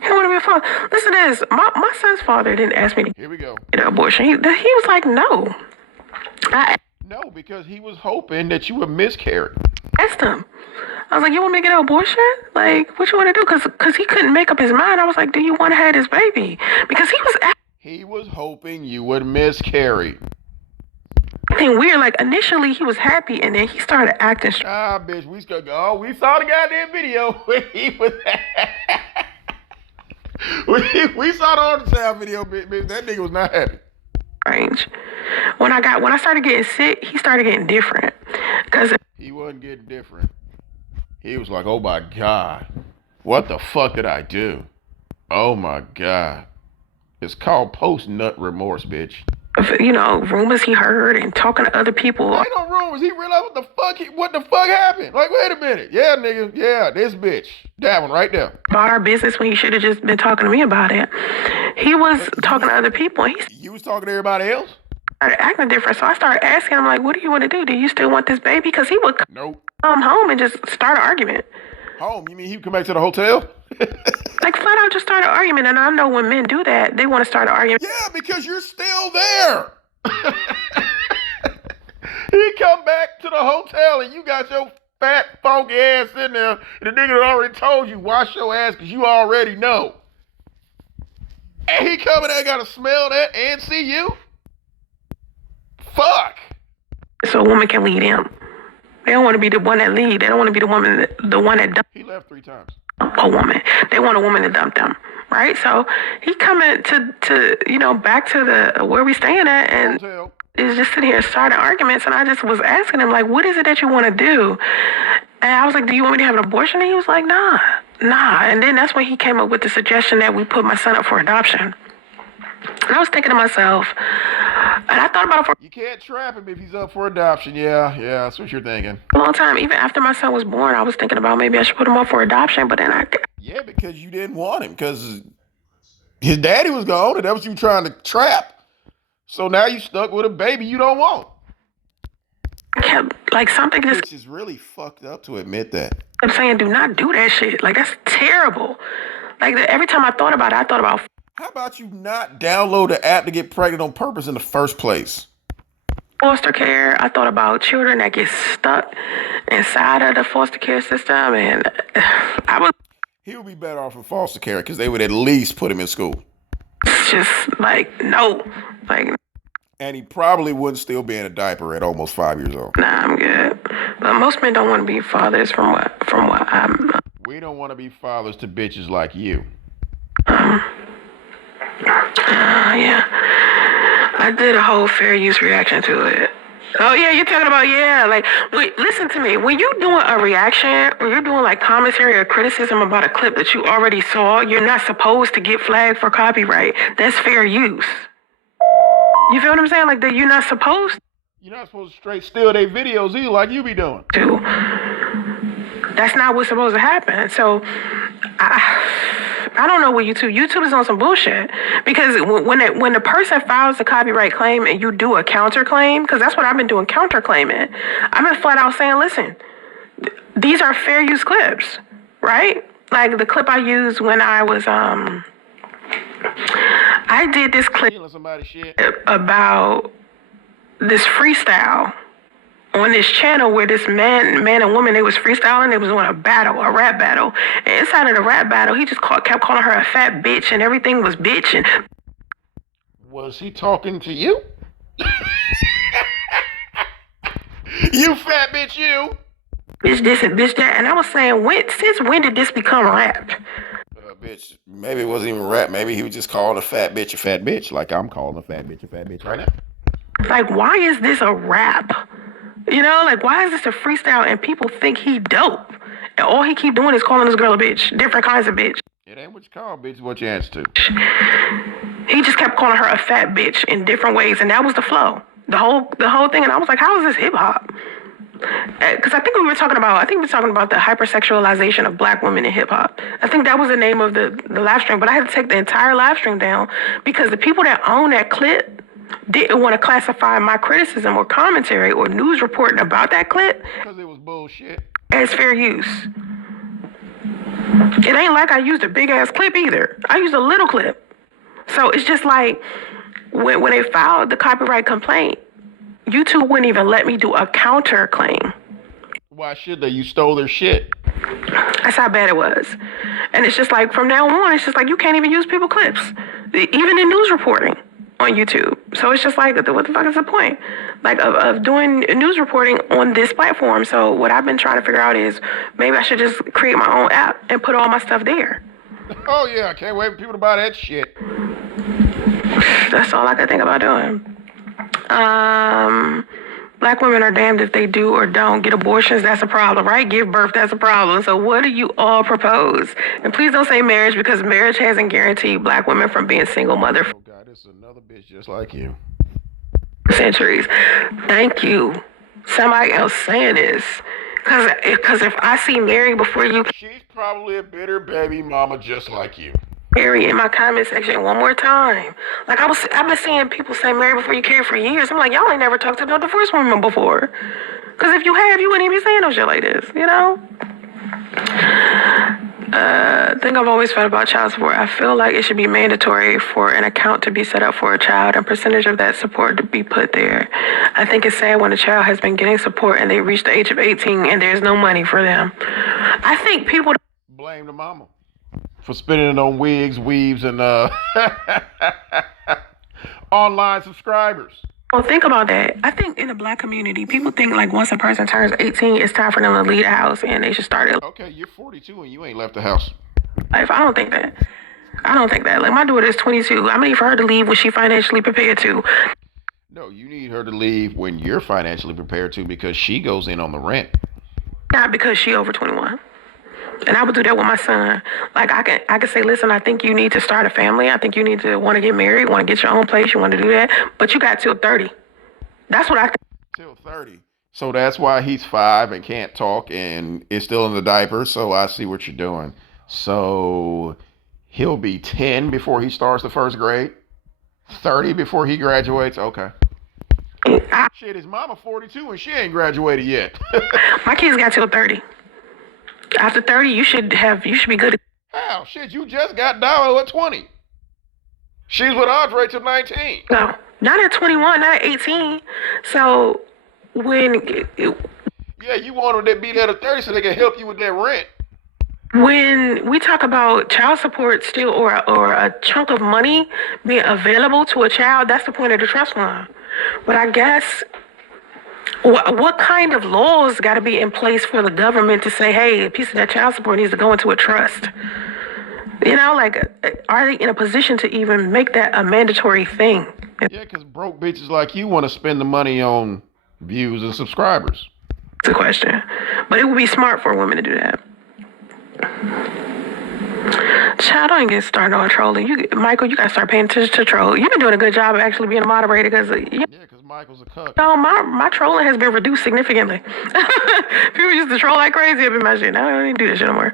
He don't want to be a father. Listen to this. My son's father didn't ask me to Here we go. get an abortion. He was like, no. No, because he was hoping that you would miscarry. Asked him. I was like, you want me to get an abortion? Like, what you want to do? Because he couldn't make up his mind. I was like, do you want to have this baby? Because he was hoping you would miscarry. Acting weird. Like, initially he was happy, and then he started acting. Bitch, we saw the goddamn video. we saw the ultrasound video, bitch. That nigga was not happy. Strange. When I started getting sick, he started getting different. He wasn't getting different. He was like, oh my God, what the fuck did I do? Oh my God. It's called post-nut remorse, bitch. Rumors he heard and talking to other people. Ain't no rumors. He realized what the fuck happened. Like, wait a minute. Yeah, nigga. Yeah, this bitch. That one right there. About our business when he should have just been talking to me about it. He was talking to other people. You was talking to everybody else? Started acting different. So I started asking him, like, what do you want to do? Do you still want this baby? Because he would come home and just start an argument. Home? You mean he would come back to the hotel? Like, flat out just start an argument. And I know when men do that, they want to start an argument. Yeah, because you're still there. He come back to the hotel and you got your fat, funky ass in there. And the nigga already told you, wash your ass because you already know. And he coming there got to smell that and see you? Fuck. So a woman can lead him. They don't want to be the one that lead. They don't want to be the one that dump. He left 3 times. A woman. They want a woman to dump them. right? So he coming to back to the where we staying at, and is just sitting here starting arguments. And I just was asking him, like, what is it that you want to do? And I was like, do you want me to have an abortion? And he was like, nah. And then that's when he came up with the suggestion that we put my son up for adoption. And I was thinking to myself, and I thought about it for You can't trap him if he's up for adoption. Yeah, that's what you're thinking. a long time. Even after my son was born, I was thinking about maybe I should put him up for adoption. But then Yeah, because you didn't want him, because his daddy was gone, and that was you trying to trap. So now you stuck with a baby you don't want. I kept, like, something just... Which is really fucked up to admit that. I'm saying, do not do that shit. Like, that's terrible. Like, every time I thought about it, I thought about... How about you not download the app to get pregnant on purpose in the first place? Foster care. I thought about children that get stuck inside of the foster care system, and I was... He would be better off in foster care, because they would at least put him in school. Just like, no. Like... And he probably wouldn't still be in a diaper at almost 5 years old. Nah, I'm good. But most men don't want to be fathers from what I'm... We don't want to be fathers to bitches like you. Yeah. I did a whole fair use reaction to it. Oh, yeah, you're talking about, like, wait, listen to me. When you're doing a reaction, or you're doing, like, commentary or criticism about a clip that you already saw, you're not supposed to get flagged for copyright. That's fair use. You feel what I'm saying? Like, that you're not supposed to. You're not supposed to straight steal their videos either, like you be doing. That's not what's supposed to happen. So, I don't know what YouTube is on some bullshit, because when the person files a copyright claim and you do a counterclaim, because that's what I've been doing, counterclaiming. I've been flat out saying, listen, these are fair use clips, right? Like the clip I used when I was I did this clip about this freestyle on this channel where this man and woman, they was freestyling. They was doing a rap battle. And inside of the rap battle, he just kept calling her a fat bitch, and everything was bitch. And was he talking to you? You fat bitch, you. Bitch this and bitch that. And I was saying, since when did this become rap? Bitch, maybe it wasn't even rap. Maybe he was just calling a fat bitch, like I'm calling a fat bitch right now. Like, why is this a rap? You know, like, why is this a freestyle and people think he dope? And all he keep doing is calling this girl a bitch. Different kinds of bitch. It ain't what you call bitch, what you answer to. He just kept calling her a fat bitch in different ways, and that was the flow. The whole thing. And I was like, how is this hip hop? Because I think we were talking about the hypersexualization of black women in hip hop. I think that was the name of the live stream, but I had to take the entire live stream down because the people that own that clip didn't want to classify my criticism or commentary or news reporting about that clip because it was bullshit as fair use. It ain't like I used a big ass clip either. I used a little clip. So it's just like when they filed the copyright complaint, YouTube wouldn't even let me do a counter claim. Why should they? You stole their shit. That's how bad it was. And it's just like, from now on, it's just like you can't even use people clips, even in news reporting on YouTube. So it's just like, what the fuck is the point? Like, of doing news reporting on this platform. So what I've been trying to figure out is maybe I should just create my own app and put all my stuff there. Oh, yeah. I can't wait for people to buy that shit. That's all I could think about doing. Black women are damned if they do or don't get abortions. That's a problem, right? Give birth, that's a problem. So what do you all propose? And please don't say marriage, because marriage hasn't guaranteed black women from being single mother. Oh God, this is another bitch just like you. Centuries. Thank you. Somebody else saying this. Because if I see Mary before you... She's probably a bitter baby mama just like you. Mary in my comment section one more time. Like, I've been seeing people say marry before you carry for years. I'm like, y'all ain't never talked to no divorced woman before. Because if you have, you wouldn't even be saying no shit like this, you know? Thing I've always felt about child support, I feel like it should be mandatory for an account to be set up for a child and percentage of that support to be put there. I think it's sad when a child has been getting support and they reach the age of 18 and there's no money for them. I think people... Blame the mama for spending it on wigs, weaves, and online subscribers. Well, think about that. I think in the black community, people think like once a person turns 18, it's time for them to leave the house and they should start it. Okay, you're 42 and you ain't left the house. Like, I don't think that. I don't think that. Like, my daughter is 22. I'm need for her to leave when she financially prepared to. No, you need her to leave when you're financially prepared to, because she goes in on the rent. Not because she over 21. And I would do that with my son. Like, I can say, listen, I think you need to start a family. I think you need to want to get married, want to get your own place. You want to do that. But you got till 30. That's what I think. Till 30. So that's why he's 5 and can't talk and is still in the diaper. So I see what you're doing. So he'll be 10 before he starts the first grade. 30 before he graduates. Okay. Shit, his mama 42 and she ain't graduated yet. My kids got till 30. After 30, you should be good. How? Shit, you just got Dollar at 20. She's with Andre till 19. No, not at 21, not at 18. So when Yeah, you want them to be there at 30 so they can help you with that rent. When we talk about child support still or a chunk of money being available to a child, that's the point of the trust fund. But I guess what kind of laws got to be in place for the government to say, hey, a piece of that child support needs to go into a trust? You know, like, are they in a position to even make that a mandatory thing? Yeah, because broke bitches like you want to spend the money on views and subscribers. It's a question. But it would be smart for women to do that. Child, don't get started on trolling. Michael, you gotta start paying attention to troll. You've been doing a good job of actually being a moderator because Michael's a cuck. No, my trolling has been reduced significantly. People used to troll like crazy up in my shit. Now I don't even do this shit no more.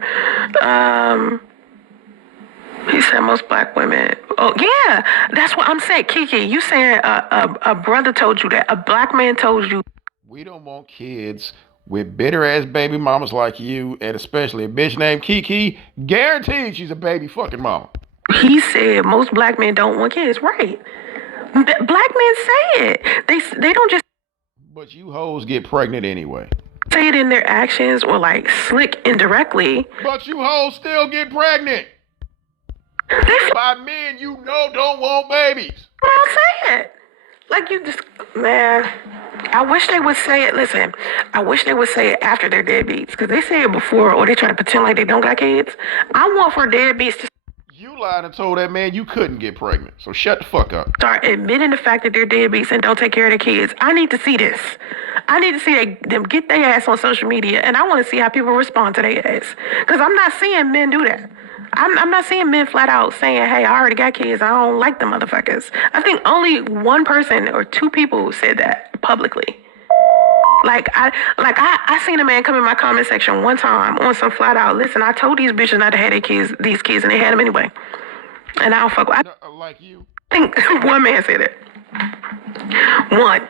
He said most black women. Oh yeah, that's what I'm saying. Kiki, you saying a brother told you that, a black man told you. We don't want kids with bitter ass baby mamas like you, and especially a bitch named Kiki, guaranteed she's a baby fucking mama. He said most black men don't want kids, right? Black men say it. They don't just. But you hoes get pregnant anyway. Say it in their actions or like slick indirectly. But you hoes still get pregnant. By men you know don't want babies. Well, I'll say it. Like, you just, man, I wish they would say it. Listen, I wish they would say it after they're deadbeats, because they say it before or they try to pretend like they don't got kids. I want for deadbeats to. You lied and told that man you couldn't get pregnant, so shut the fuck up. Start admitting the fact that they're deadbeats and don't take care of their kids. I need to see this. I need to see them get their ass on social media, and I want to see how people respond to their ass. Because I'm not seeing men do that. I'm not seeing men flat out saying, hey, I already got kids, I don't like them motherfuckers. I think only one person or two people said that publicly. I seen a man come in my comment section one time on some flat out, listen, I told these bitches not to have these kids, and they had them anyway. And I don't fuck with. Like you? I think one man said it. One.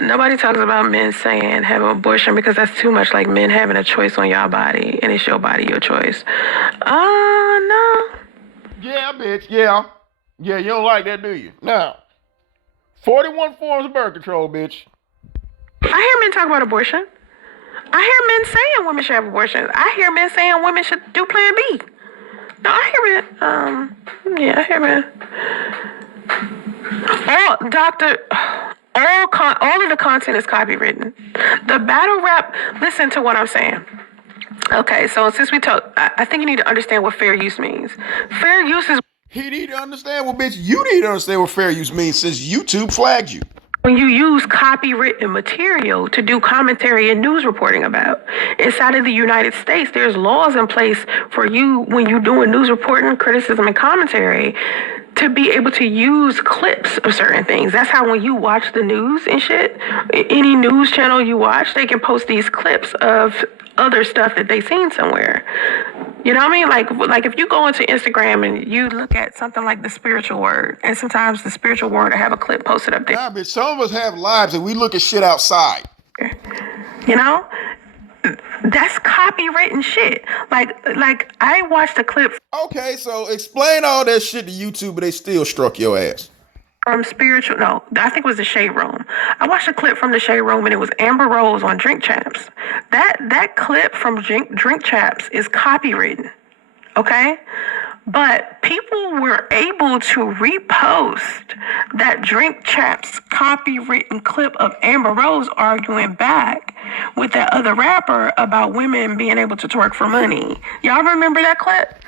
Nobody talks about men saying have an abortion because that's too much like men having a choice on your body, and it's your body, your choice. No. Yeah, bitch, yeah. Yeah, you don't like that, do you? Now, 41 forms of birth control, bitch. I hear men talk about abortion. I hear men saying women should have abortions. I hear men saying women should do Plan B. No, I hear men. I hear men. All of the content is copywritten. The battle rap, listen to what I'm saying. Okay, so since we talk, I think you need to understand what fair use means. Fair use is... He need to understand what, bitch, you need to understand what fair use means since YouTube flagged you. When you use copywritten material to do commentary and news reporting about. Inside of the United States, there's laws in place for you when you're doing news reporting, criticism, and commentary to be able to use clips of certain things. That's how when you watch the news and shit, any news channel you watch, they can post these clips of other stuff that they seen somewhere. You know what I mean? Like if you go into Instagram and you look at something like the spiritual word, and sometimes the spiritual word will have a clip posted up there. Nah, bitch, some of us have lives and we look at shit outside. You know? That's copywritten shit. Like I watched a clip. Okay, so explain all that shit to YouTube, but they still struck your ass. From spiritual, no, I think it was the Shade Room. I watched a clip from the Shade Room, and it was Amber Rose on Drink Champs. That clip from Drink Champs is copywritten, okay? But people were able to repost that Drink Champs copywritten clip of Amber Rose arguing back with that other rapper about women being able to twerk for money. Y'all remember that clip?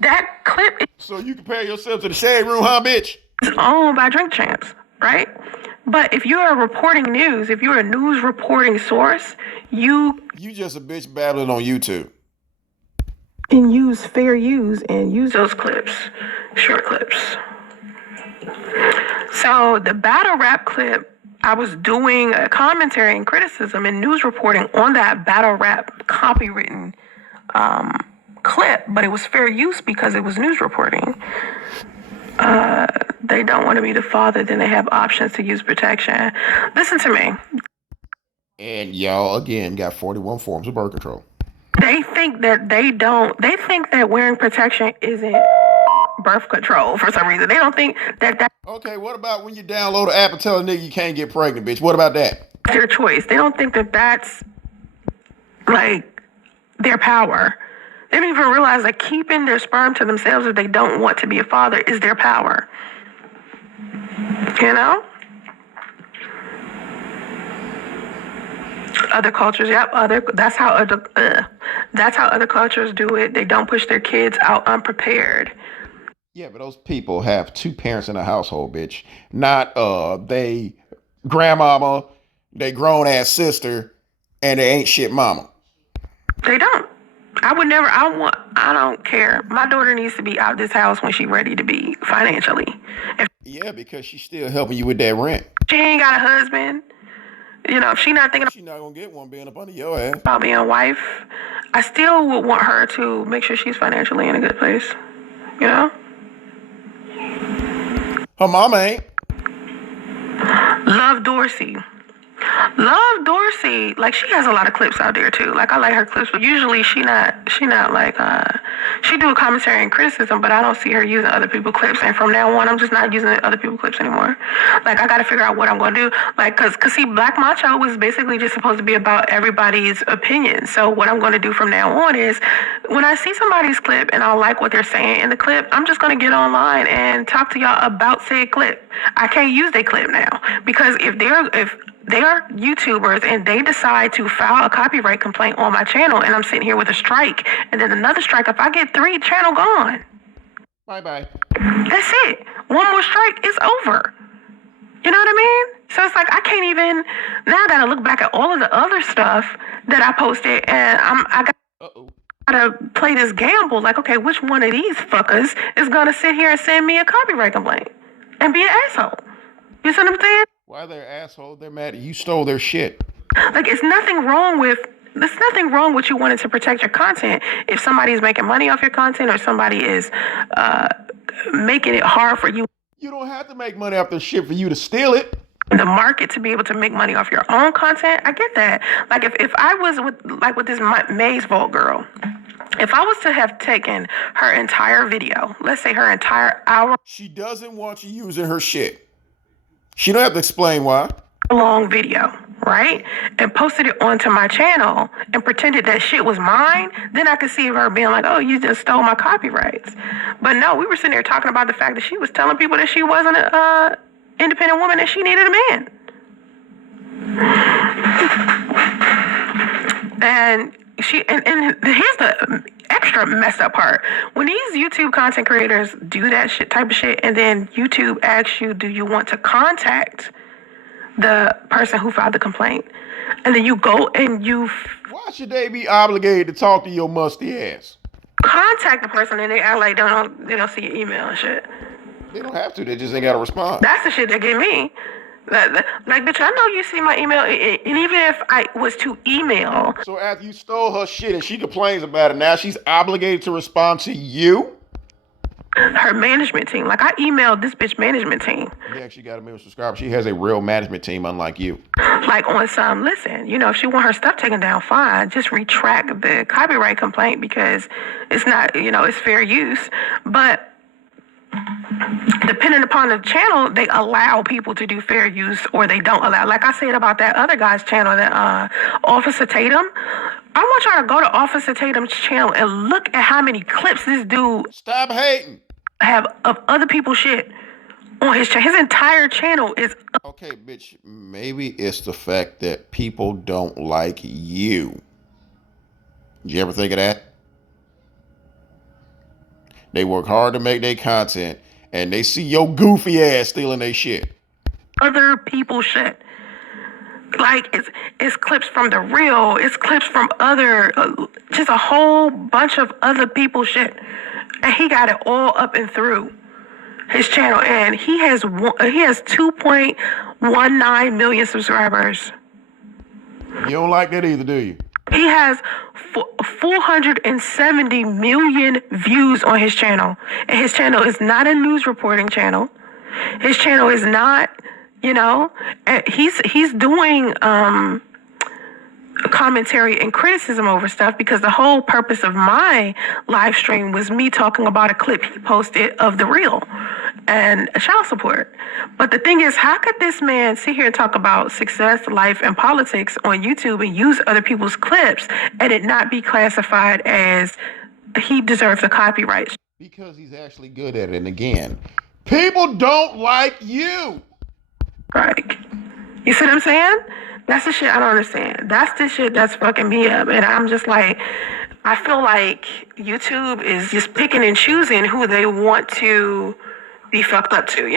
That clip So you compare yourself to the Shade Room, huh, bitch? is owned by Drink Champs, right? But if you're reporting news, if you're a news reporting source, you just a bitch babbling on YouTube. can use fair use and use those clips, short clips. So the battle rap clip, I was doing a commentary and criticism and news reporting on that battle rap copywritten clip, but it was fair use because it was news reporting. They don't want to be the father, then they have options to use protection. Listen to me. And y'all, again, got 41 forms of birth control. They think that they think that wearing protection isn't birth control for some reason. They don't think that Okay, what about when you download an app and tell a nigga you can't get pregnant, bitch? What about that? that's their choice. They don't think that that's like their power. They don't even realize that keeping their sperm to themselves if they don't want to be a father is their power. You know? Other cultures, that's how other cultures do it. They don't push their kids out unprepared. Yeah, but those people have two parents in a household, bitch. Not they grandmama, they grown ass sister, and they ain't shit mama. They don't. I don't care. My daughter needs to be out this house when she's ready to be financially. Yeah, because she's still helping you with that rent. She ain't got a husband. You know, if she's not thinking She's not gonna get one being up under your ass. about being a wife, I still would want her to make sure she's financially in a good place. You know? Her mama ain't. Love Dorsey. Love Dorsey, like she has a lot of clips out there too. Like I like her clips, but usually she not like she do a commentary and criticism, but I don't see her using other people's clips. And from now on, I'm just not using other people's clips anymore. Like I got to figure out what I'm gonna do. Like cause see, Black Macho was basically just supposed to be about everybody's opinion. So what I'm gonna do from now on is when I see somebody's clip and I like what they're saying in the clip, I'm just gonna get online and talk to y'all about said clip. I can't use their clip now because if they are YouTubers and they decide to file a copyright complaint on my channel and I'm sitting here with a strike and then another strike, if I get 3, channel gone. Bye-bye. That's it. One more strike, it's over. You know what I mean? So it's like I can't even, now I gotta look back at all of the other stuff that I posted and I gotta play this gamble like, okay, which one of these fuckers is gonna sit here and send me a copyright complaint and be an asshole? You see what I'm saying? Why they're assholes? They're mad. You stole their shit. Like, there's nothing wrong with you wanting to protect your content. If somebody is making money off your content or somebody is making it hard for you. You don't have to make money off their shit for you to steal it. The market to be able to make money off your own content, I get that. Like, if I was with this Maze Vault girl, if I was to have taken her entire video, let's say her entire hour. She doesn't want you using her shit. She don't have to explain why. Long video, right? And posted it onto my channel and pretended that shit was mine, then I could see her being like, oh, you just stole my copyrights. But no, we were sitting there talking about the fact that she was telling people that she wasn't an independent woman and she needed a man. And here's the extra messed up part. When these YouTube content creators do that type of shit, and then YouTube asks you, do you want to contact the person who filed the complaint? And then you go and why should they be obligated to talk to your musty ass? Contact the person and they act like they don't see your email and shit. They don't have to. They just ain't got to respond. That's the shit that get me. Like, bitch, I know you see my email, and even if I was to email. So after you stole her shit and she complains about it, now she's obligated to respond to you? Her management team. Like, I emailed this bitch management team. They actually got a million subscribers. She has a real management team, unlike you. Like, on some, listen, if she want her stuff taken down, fine. Just retract the copyright complaint because it's not, it's fair use. But depending upon the channel, they allow people to do fair use or they don't allow. Like I said about that other guy's channel, that Officer Tatum. I want y'all to go to Officer Tatum's channel and look at how many clips this dude stop hating have of other people's shit on his channel. His entire channel is okay, bitch. Maybe it's the fact that people don't like you. Did you ever think of that? They work hard to make their content, and they see your goofy ass stealing their shit. Other people's shit. Like, it's clips from The Real. It's clips from other, just a whole bunch of other people's shit. And he got it all up and through his channel. And he has 2.19 million subscribers. You don't like that either, do you? He has 470 million views on his channel. And his channel is not a news reporting channel. His channel is not, he's doing commentary and criticism over stuff, because the whole purpose of my live stream was me talking about a clip he posted of The Real and child support. But the thing is, how could this man sit here and talk about success, life, and politics on YouTube and use other people's clips and it not be classified as he deserves a copyright? Because he's actually good at it. And again, people don't like you. Right. You see what I'm saying? That's the shit I don't understand. That's the shit that's fucking me up. And I'm just like, I feel like YouTube is just picking and choosing who they want to be fucked up to,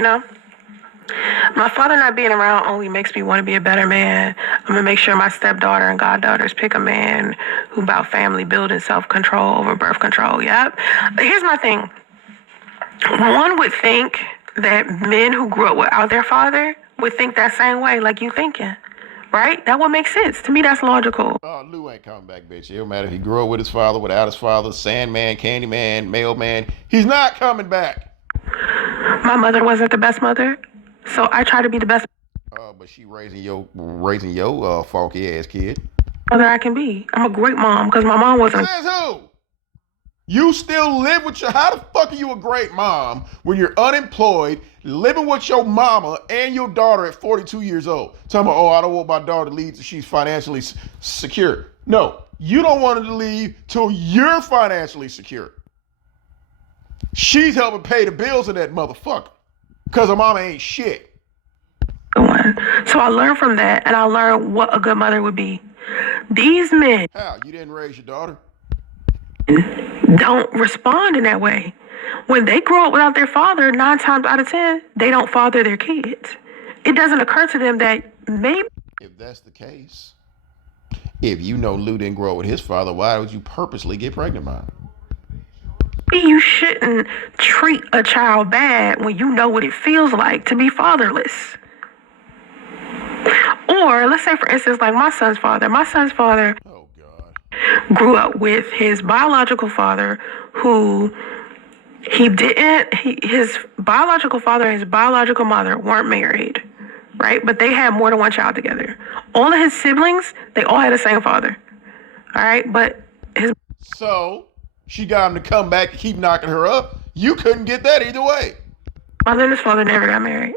My father not being around only makes me want to be a better man. I'm going to make sure my stepdaughter and goddaughters pick a man who about family building, self-control over birth control. Yep. Here's my thing. One would think that men who grew up without their father would think that same way, like you thinking. Right? That would make sense. To me, that's logical. Oh, Lou ain't coming back, bitch. It don't matter if he grew up with his father, without his father, Sandman, Candyman, Mailman. He's not coming back. My mother wasn't the best mother, so I try to be the best. But she raising your funky ass kid. Mother I can be. I'm a great mom because my mom wasn't. Says who? You still live with how the fuck are you a great mom when you're unemployed, living with your mama and your daughter at 42 years old? Talking about, I don't want my daughter to leave till she's financially secure. No, you don't want her to leave till you're financially secure. She's helping pay the bills of that motherfucker because her mama ain't shit. So I learned from that, and I learned what a good mother would be. These men. How? You didn't raise your daughter? Don't respond in that way. When they grow up without their father, 9 times out of 10, they don't father their kids. It doesn't occur to them that maybe. If that's the case, if you know Lou didn't grow up with his father, why would you purposely get pregnant by him? You shouldn't treat a child bad when you know what it feels like to be fatherless. Or let's say, for instance, like my son's father. My son's father grew up with his biological father, who his biological father and his biological mother weren't married, right? But they had more than one child together. All of his siblings, they all had the same father, all right? But So she got him to come back to keep knocking her up. You couldn't get that either way. Mother and his father never got married.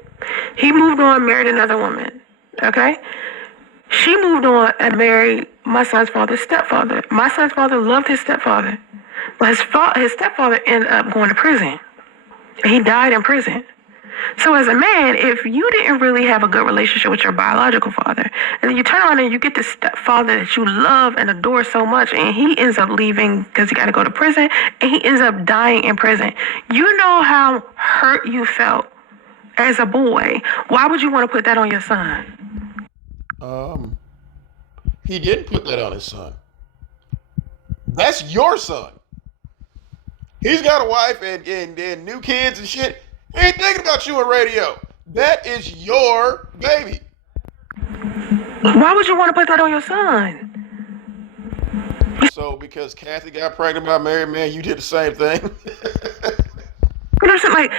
He moved on, married another woman, okay? She moved on and married my son's father's stepfather. My son's father loved his stepfather. But his stepfather ended up going to prison. He died in prison. So as a man, if you didn't really have a good relationship with your biological father, and then you turn around and you get this stepfather that you love and adore so much, and he ends up leaving because he got to go to prison, and he ends up dying in prison, you know how hurt you felt as a boy. Why would you want to put that on your son? He didn't put that on his son. That's your son. He's got a wife and new kids and shit. He ain't thinking about you on radio. That is your baby. Why would you want to put that on your son? So because Kathy got pregnant by a married man, you did the same thing? You know what I'm saying? Like,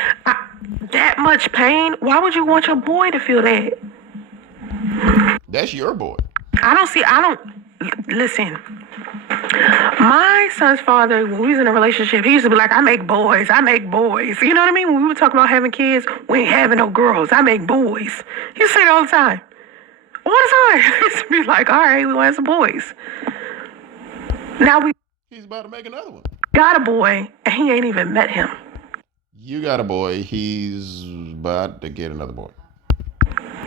that much pain? Why would you want your boy to feel that? That's your boy. Listen. My son's father, when we was in a relationship, he used to be like, I make boys. You know what I mean? When we would talk about having kids, we ain't having no girls. I make boys. He used to say it all the time. All the time. He used to be like, all right, we want to have some boys. Now he's about to make another one. Got a boy, and he ain't even met him. You got a boy. He's about to get another boy.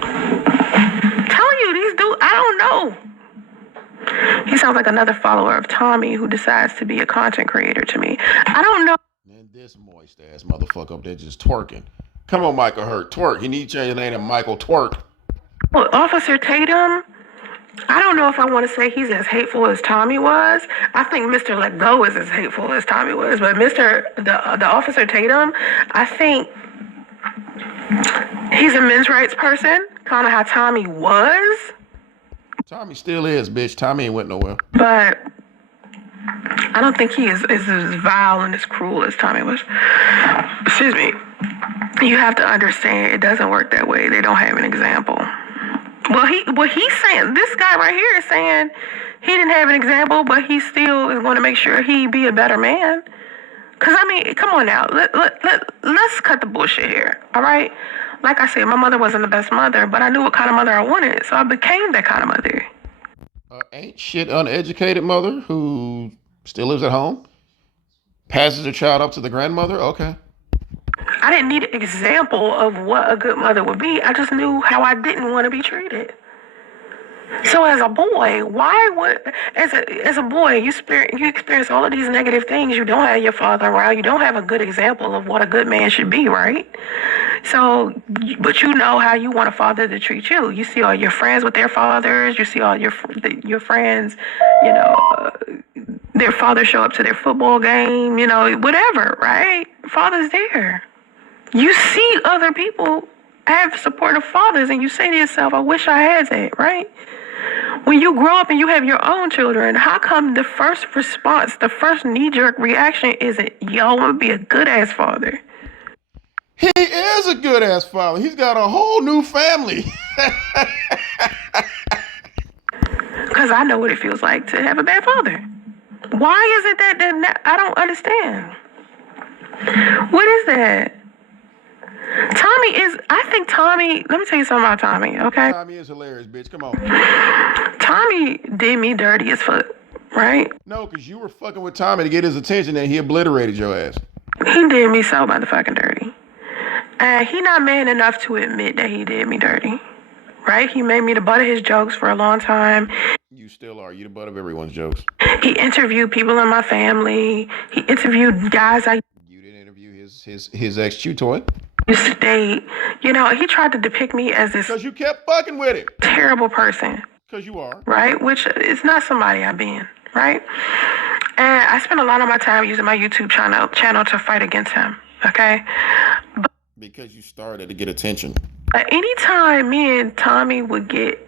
Telling you, these dudes, I don't know. He sounds like another follower of Tommy who decides to be a content creator to me. I don't know. And This moist ass motherfucker up there just twerking. Come on, Michael Hurt, twerk. You need to change your name to Michael Twerk. Well, Officer Tatum, I don't know if I want to say he's as hateful as Tommy was. I think Mr. Let Go is as hateful as Tommy was, but the Officer Tatum, I think he's a men's rights person, kind of how Tommy was. Tommy still is, bitch. Tommy ain't went nowhere. But I don't think he is as vile and as cruel as Tommy was. Excuse me. You have to understand it doesn't work that way. They don't have an example. Well, he's saying, this guy right here is saying he didn't have an example, but he still is going to make sure he be a better man. Because, I mean, come on now. Let's cut the bullshit here, all right? Like I said, my mother wasn't the best mother, but I knew what kind of mother I wanted, so I became that kind of mother. Ain't shit uneducated mother who still lives at home? Passes her child up to the grandmother? Okay. I didn't need an example of what a good mother would be. I just knew how I didn't want to be treated. So as a boy, as a boy, you experience all of these negative things. You don't have your father around. You don't have a good example of what a good man should be, right? So, but you know how you want a father to treat you. You see all your friends with their fathers. You see all your friends, their fathers show up to their football game, whatever, right? Father's there. You see other people have supportive fathers and you say to yourself, I wish I had that, right? When you grow up and you have your own children, how come the first response, the first knee-jerk reaction isn't, yo, I want to be a good-ass father? He is a good-ass father. He's got a whole new family. Because I know what it feels like to have a bad father. Why is it that I don't understand? What is that? Let me tell you something about Tommy, okay? Tommy is hilarious, bitch. Come on. Tommy did me dirty as fuck, right? No, because you were fucking with Tommy to get his attention and he obliterated your ass. He did me so motherfucking dirty. And he not man enough to admit that he did me dirty, right? He made me the butt of his jokes for a long time. You still are. You the butt of everyone's jokes. He interviewed people in my family. He interviewed guys You didn't interview his ex-chew-toy. used to date. He tried to depict me as this Because you kept fucking with him. terrible person. Because you are. Right? Which is not somebody I've been, right? And I spent a lot of my time using my YouTube channel to fight against him, okay? Because you started to get attention. But anytime me and Tommy would get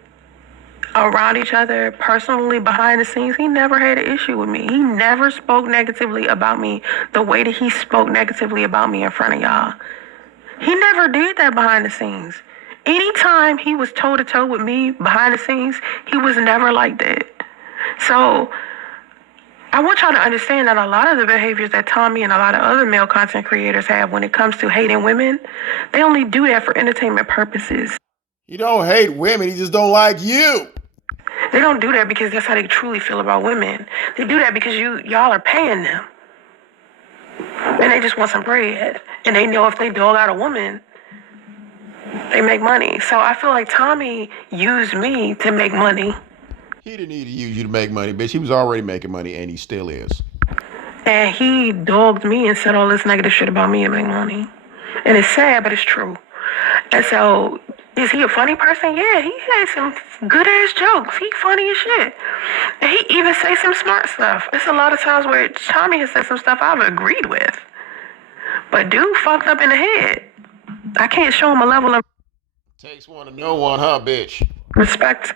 around each other personally behind the scenes, he never had an issue with me. He never spoke negatively about me the way that he spoke negatively about me in front of y'all. He never did that behind the scenes. Anytime he was toe-to-toe with me behind the scenes, he was never like that. So I want y'all to understand that a lot of the behaviors that Tommy and a lot of other male content creators have when it comes to hating women, they only do that for entertainment purposes. He don't hate women. He just don't like you. They don't do that because that's how they truly feel about women. They do that because y'all are paying them. And they just want some bread. And they know if they dog out a woman, they make money. So I feel like Tommy used me to make money. He didn't need to use you to make money, bitch. He was already making money, and he still is. And he dogged me and said all this negative shit about me and make money. And it's sad, but it's true. And so, is he a funny person? Yeah, he had some good-ass jokes. He funny as shit. And he even say some smart stuff. There's a lot of times where Tommy has said some stuff I've agreed with. But dude fucked up in the head. I can't show him a level of Takes one to know one, huh, bitch? respect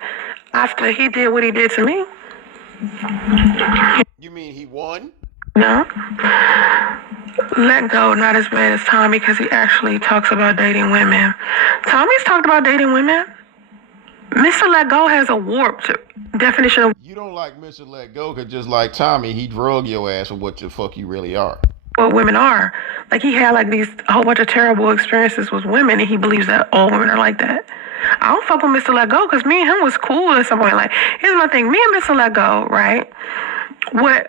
after he did what he did to me. You mean he won? No. Let Go, not as bad as Tommy, because he actually talks about dating women. Tommy's talked about dating women. Mr. Let Go has a warped definition of You don't like Mr. Let Go because just like Tommy, he drug your ass for what the fuck you really are. what women are. Like, he had like a whole bunch of terrible experiences with women, and he believes that all women are like that. I don't fuck with Mr. Let Go because me and him was cool at some point. Like, here's my thing. Me and Mr. Let Go, right, would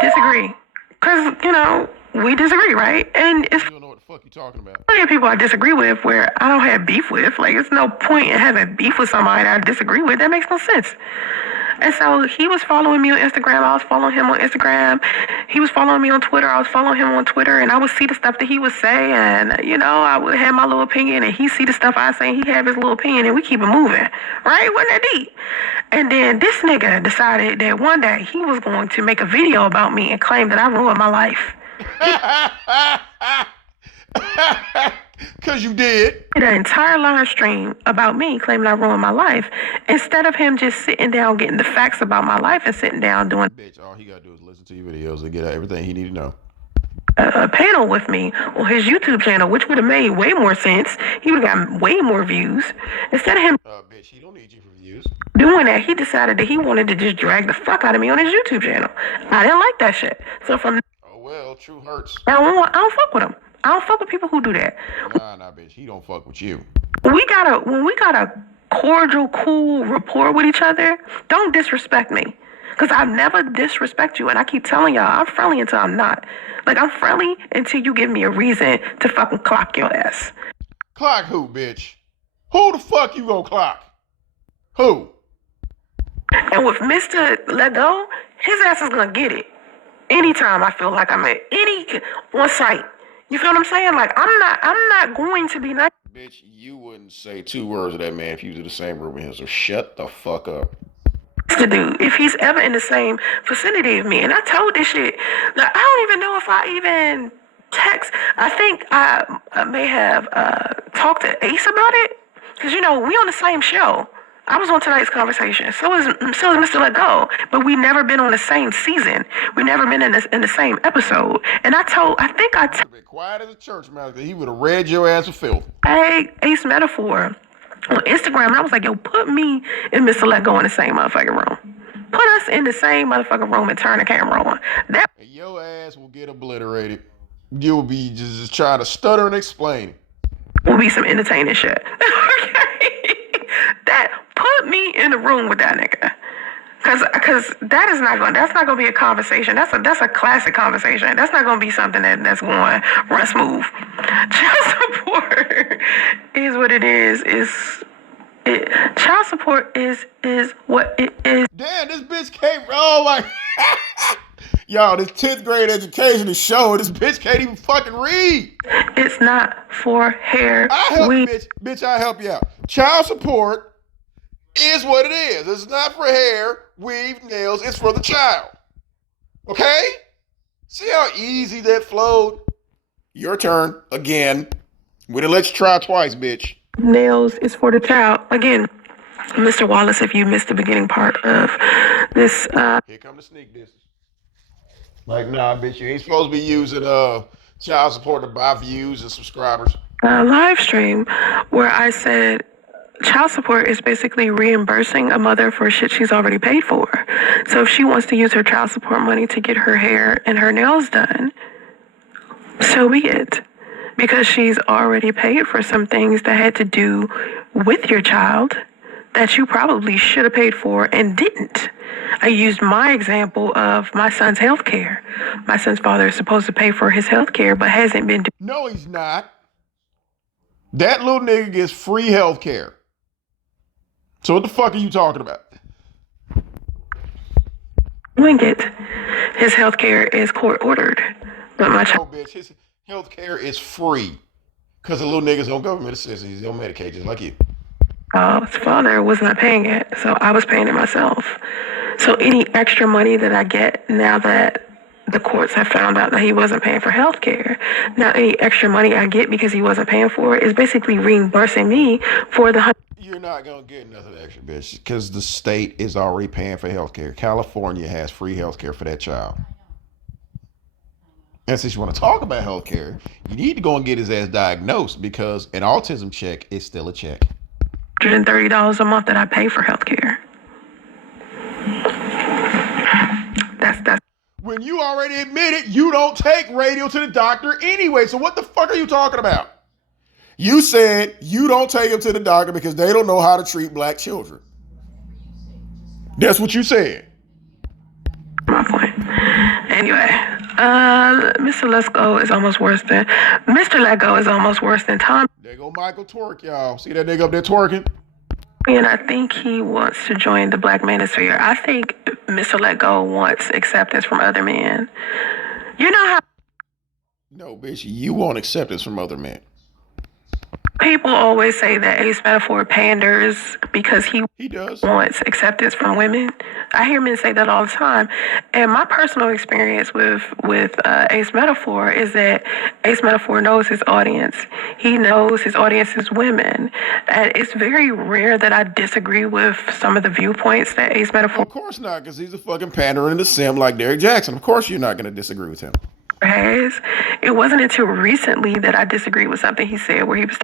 disagree. Because, we disagree, right? And it's You don't know what the fuck you talking about. plenty of people I disagree with where I don't have beef with. Like, there's no point in having beef with somebody I disagree with. That makes no sense. And so he was following me on Instagram. I was following him on Instagram. He was following me on Twitter. I was following him on Twitter. And I would see the stuff that he would say. And, you know, I would have my little opinion. And he see the stuff I say. And he have his little opinion. And we keep it moving. Right? Wasn't that deep? And then this nigga decided that one day he was going to make a video about me and claim that I ruined my life. Because you did. An entire live stream about me claiming I ruined my life instead of him just sitting down getting the facts about my life and sitting down doing Bitch, all he got to do is listen to your videos and get everything he need to know. A panel with me on his YouTube channel, which would have made way more sense. He would have gotten way more views. Instead of him Bitch, he don't need you for views. doing that, he decided that he wanted to just drag the fuck out of me on his YouTube channel. I didn't like that shit. So from Oh, well, true hurts. I don't fuck with him. I don't fuck with people who do that. Nah, bitch, he don't fuck with you. When we got a cordial, cool rapport with each other, don't disrespect me. Because I've never disrespect you, and I keep telling y'all, I'm friendly until I'm not. Like, I'm friendly until you give me a reason to fucking clock your ass. Clock who, bitch? Who the fuck you gonna clock? Who? And with Mr. Let Go, his ass is gonna get it. Anytime I feel like I'm at on site. You feel what I'm saying? Like, I'm not going to be nice. Bitch, you wouldn't say 2 words to that man if you was in the same room with him, so shut the fuck up. To do if he's ever in the same vicinity of me. And I told this shit. Like, I don't even know if I even text. I think I may have talked to Ace about it. Because, you know, we on the same show. I was on tonight's conversation. So is Mr. Let Go. But we never been on the same season. We never been in the same episode. And I think I Been quiet as a church mouse, because he would have read your ass for filth. Ace Metaphor on Instagram, and I was like, yo, put me and Mr. Let Go in the same motherfucking room. Put us in the same motherfucking room and turn the camera on. That And your ass will get obliterated. You'll be just trying to stutter and explain. will be some entertaining shit. Okay? That put me in the room with that nigga. Cause that's not gonna be a conversation. That's a classic conversation. That's not gonna be something that's going to run smooth. Child support is what it is. Child support is what it is. Damn, this bitch can't. Oh my. Y'all, this 10th grade education is showing this bitch can't even fucking read. It's not for hair. I help you, bitch. Bitch, I help you out. Child support is what it is. It's not for hair, weave, nails. It's for the child. Okay? See how easy that flowed? Your turn again. We done let you try twice, bitch. Nails is for the child. Again, Mr. Wallace, if you missed the beginning part of this. Here come the sneak distance. Like, nah, bitch, you ain't supposed to be using child support to buy views and subscribers. Live stream where I said child support is basically reimbursing a mother for shit she's already paid for. So if she wants to use her child support money to get her hair and her nails done, so be it. Because she's already paid for some things that had to do with your child that you probably should have paid for and didn't. I used my example of my son's health care. My son's father is supposed to pay for his health care, but hasn't been doing. No, he's not. That little nigga gets free health care. So what the fuck are you talking about? It. His health care is court ordered, but my child. Oh, bitch, his health care is free. Because the little nigga's on government assistance. He's on Medicaid just like you. His father was not paying it, so I was paying it myself. So any extra money that I get now that the courts have found out that he wasn't paying for health care, now any extra money I get because he wasn't paying for it is basically reimbursing me for the. You're not going to get nothing extra, bitch, because the state is already paying for health care. California has free health care for that child. And since you want to talk about health care, you need to go and get his ass diagnosed, because an autism check is still a check. $130 a month that I pay for healthcare. That's when you already admitted you don't take radio to the doctor anyway. So what the fuck are you talking about? You said you don't take them to the doctor because they don't know how to treat black children. That's what you said. my point. Anyway, Mr. Let's Go is almost worse than Mr. Let Go is almost worse than Tom. There go Michael twerk, y'all. See that nigga up there twerking? And I think he wants to join the Black manosphere. I think Mr. Let Go wants acceptance from other men. You know how No, bitch, you want acceptance from other men. people always say that Ace Metaphor panders because he does. wants acceptance from women. I hear men say that all the time. And my personal experience with Ace Metaphor is that Ace Metaphor knows his audience. He knows his audience is women. And it's very rare that I disagree with some of the viewpoints that Ace Metaphor Of course not, because he's a fucking pandering and a sim like Derek Jackson. Of course you're not going to disagree with him. has. It wasn't until recently that I disagreed with something he said where he was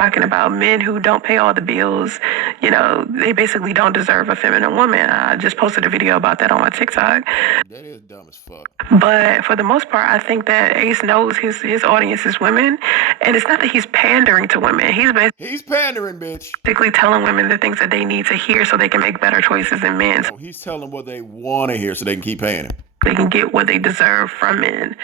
talking about men who don't pay all the bills. You know, they basically don't deserve a feminine woman. I just posted a video about that on my TikTok. That is dumb as fuck. But for the most part, I think that Ace knows his audience is women. And it's not that he's pandering to women. He's pandering, bitch. Basically telling women the things that they need to hear so they can make better choices than men. Oh, he's telling them what they want to hear so they can keep paying him. They can get what they deserve from men.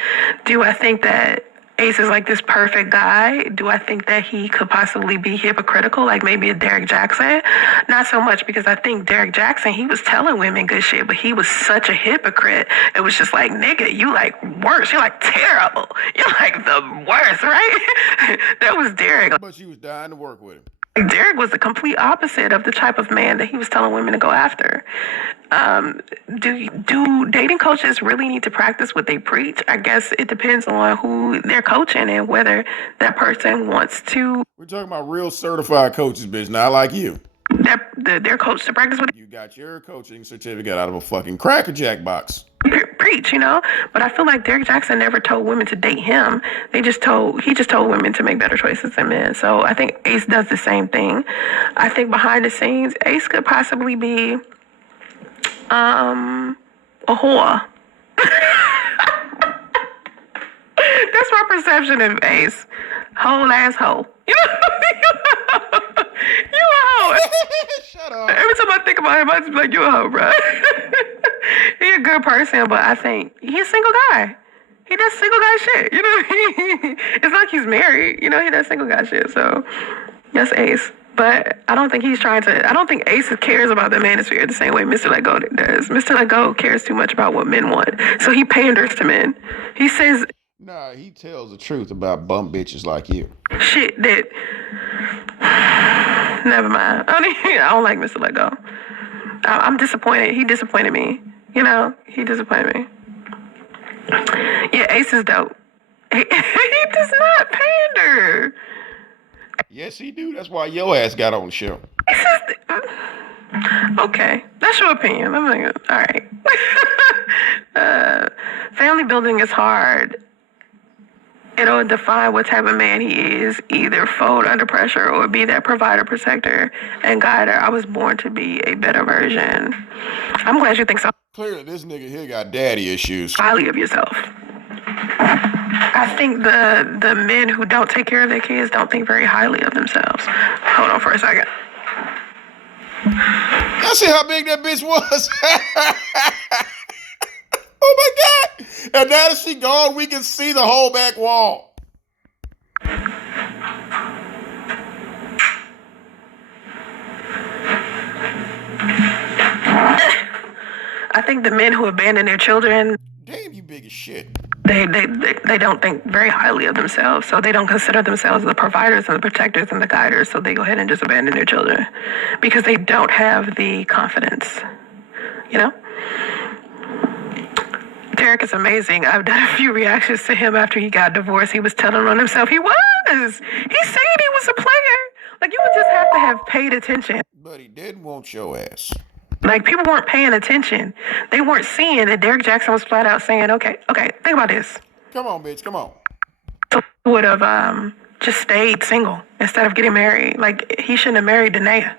Do I think that Ace is like this perfect guy? Do I think that he could possibly be hypocritical, like maybe a Derek Jackson? Not so much, because I think Derek Jackson, he was telling women good shit, but he was such a hypocrite. It was just like, nigga, you like worse. You're like terrible. You're like the worst, right? That was Derek. But she was dying to work with him. Derek was the complete opposite of the type of man that he was telling women to go after. Do dating coaches really need to practice what they preach? I guess it depends on who they're coaching and whether that person wants to. We're talking about real certified coaches, bitch, not like you. Their coach to practice what you got your coaching certificate out of a fucking Cracker Jack box. Preach, you know. But I feel like Derek Jackson never told women to date him. He just told women to make better choices than men. So I think Ace does the same thing. I think behind the scenes, Ace could possibly be a whore. That's my perception of Ace. Whole ass hoe. You know? You a hoe. Shut up. Every time I think about him, I just be like, you a hoe, bro. He a good person, but I think he's a single guy. He does single guy shit. You know, it's like he's married. You know, he does single guy shit. So that's Ace. But I don't think I don't think Ace cares about the manosphere the same way Mr. Let Go does. Mr. Let Go cares too much about what men want. So he panders to men. He says, nah, he tells the truth about bum bitches like you. Shit that, never mind. I don't like Mr. Let Go. I'm disappointed. He disappointed me. You know, he disappointed me. Yeah, Ace is dope. He does not pander. Yes, he do. That's why your ass got on the show. Okay, that's your opinion. I'm like, all right. Family building is hard. It'll define what type of man he is, either fold under pressure or be that provider, protector, and guider. I was born to be a better version. I'm glad you think so Clearly, this nigga here got daddy issues. highly of yourself. I think the men who don't take care of their kids don't think very highly of themselves. Hold on for a second. I see how big that bitch was. Oh my God. And now that she gone, we can see the whole back wall. I think the men who abandon their children, damn, you big as shit. They don't think very highly of themselves, so they don't consider themselves the providers and the protectors and the guiders, so they go ahead and just abandon their children because they don't have the confidence, you know? Derek is amazing. I've done a few reactions to him after he got divorced. He was telling on himself. He said he was a player. Like, you would just have to have paid attention. But he didn't want your ass. Like, people weren't paying attention. They weren't seeing that Derek Jackson was flat out saying, okay, think about this. Come on, bitch, come on. Would have just stayed single instead of getting married. Like, he shouldn't have married Danae.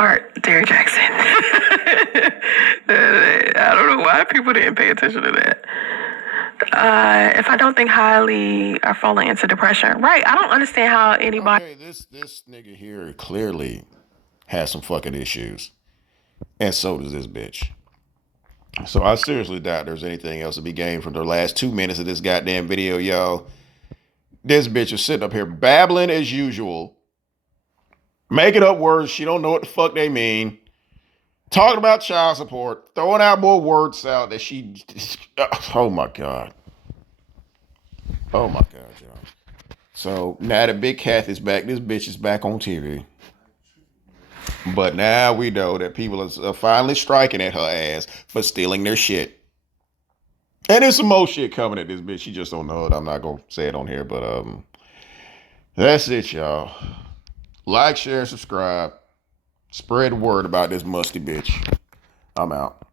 Or Derek Jackson. I don't know why people didn't pay attention to that. If I don't think highly or falling into depression. Right, I don't understand how anybody... Okay, this nigga here clearly has some fucking issues. And so does this bitch. So I seriously doubt there's anything else to be gained from the last 2 minutes of this goddamn video, y'all. This bitch is sitting up here babbling as usual. Making up words she don't know what the fuck they mean. Talking about child support, throwing out more words out that she. Oh my god. Oh my god, y'all. So now that Big Cat is back, this bitch is back on TV. But now we know that people are finally striking at her ass for stealing their shit. And there's some more shit coming at this bitch. She just don't know it. I'm not gonna say it on here, but that's it, y'all. Like, share, subscribe. Spread word about this musty bitch. I'm out.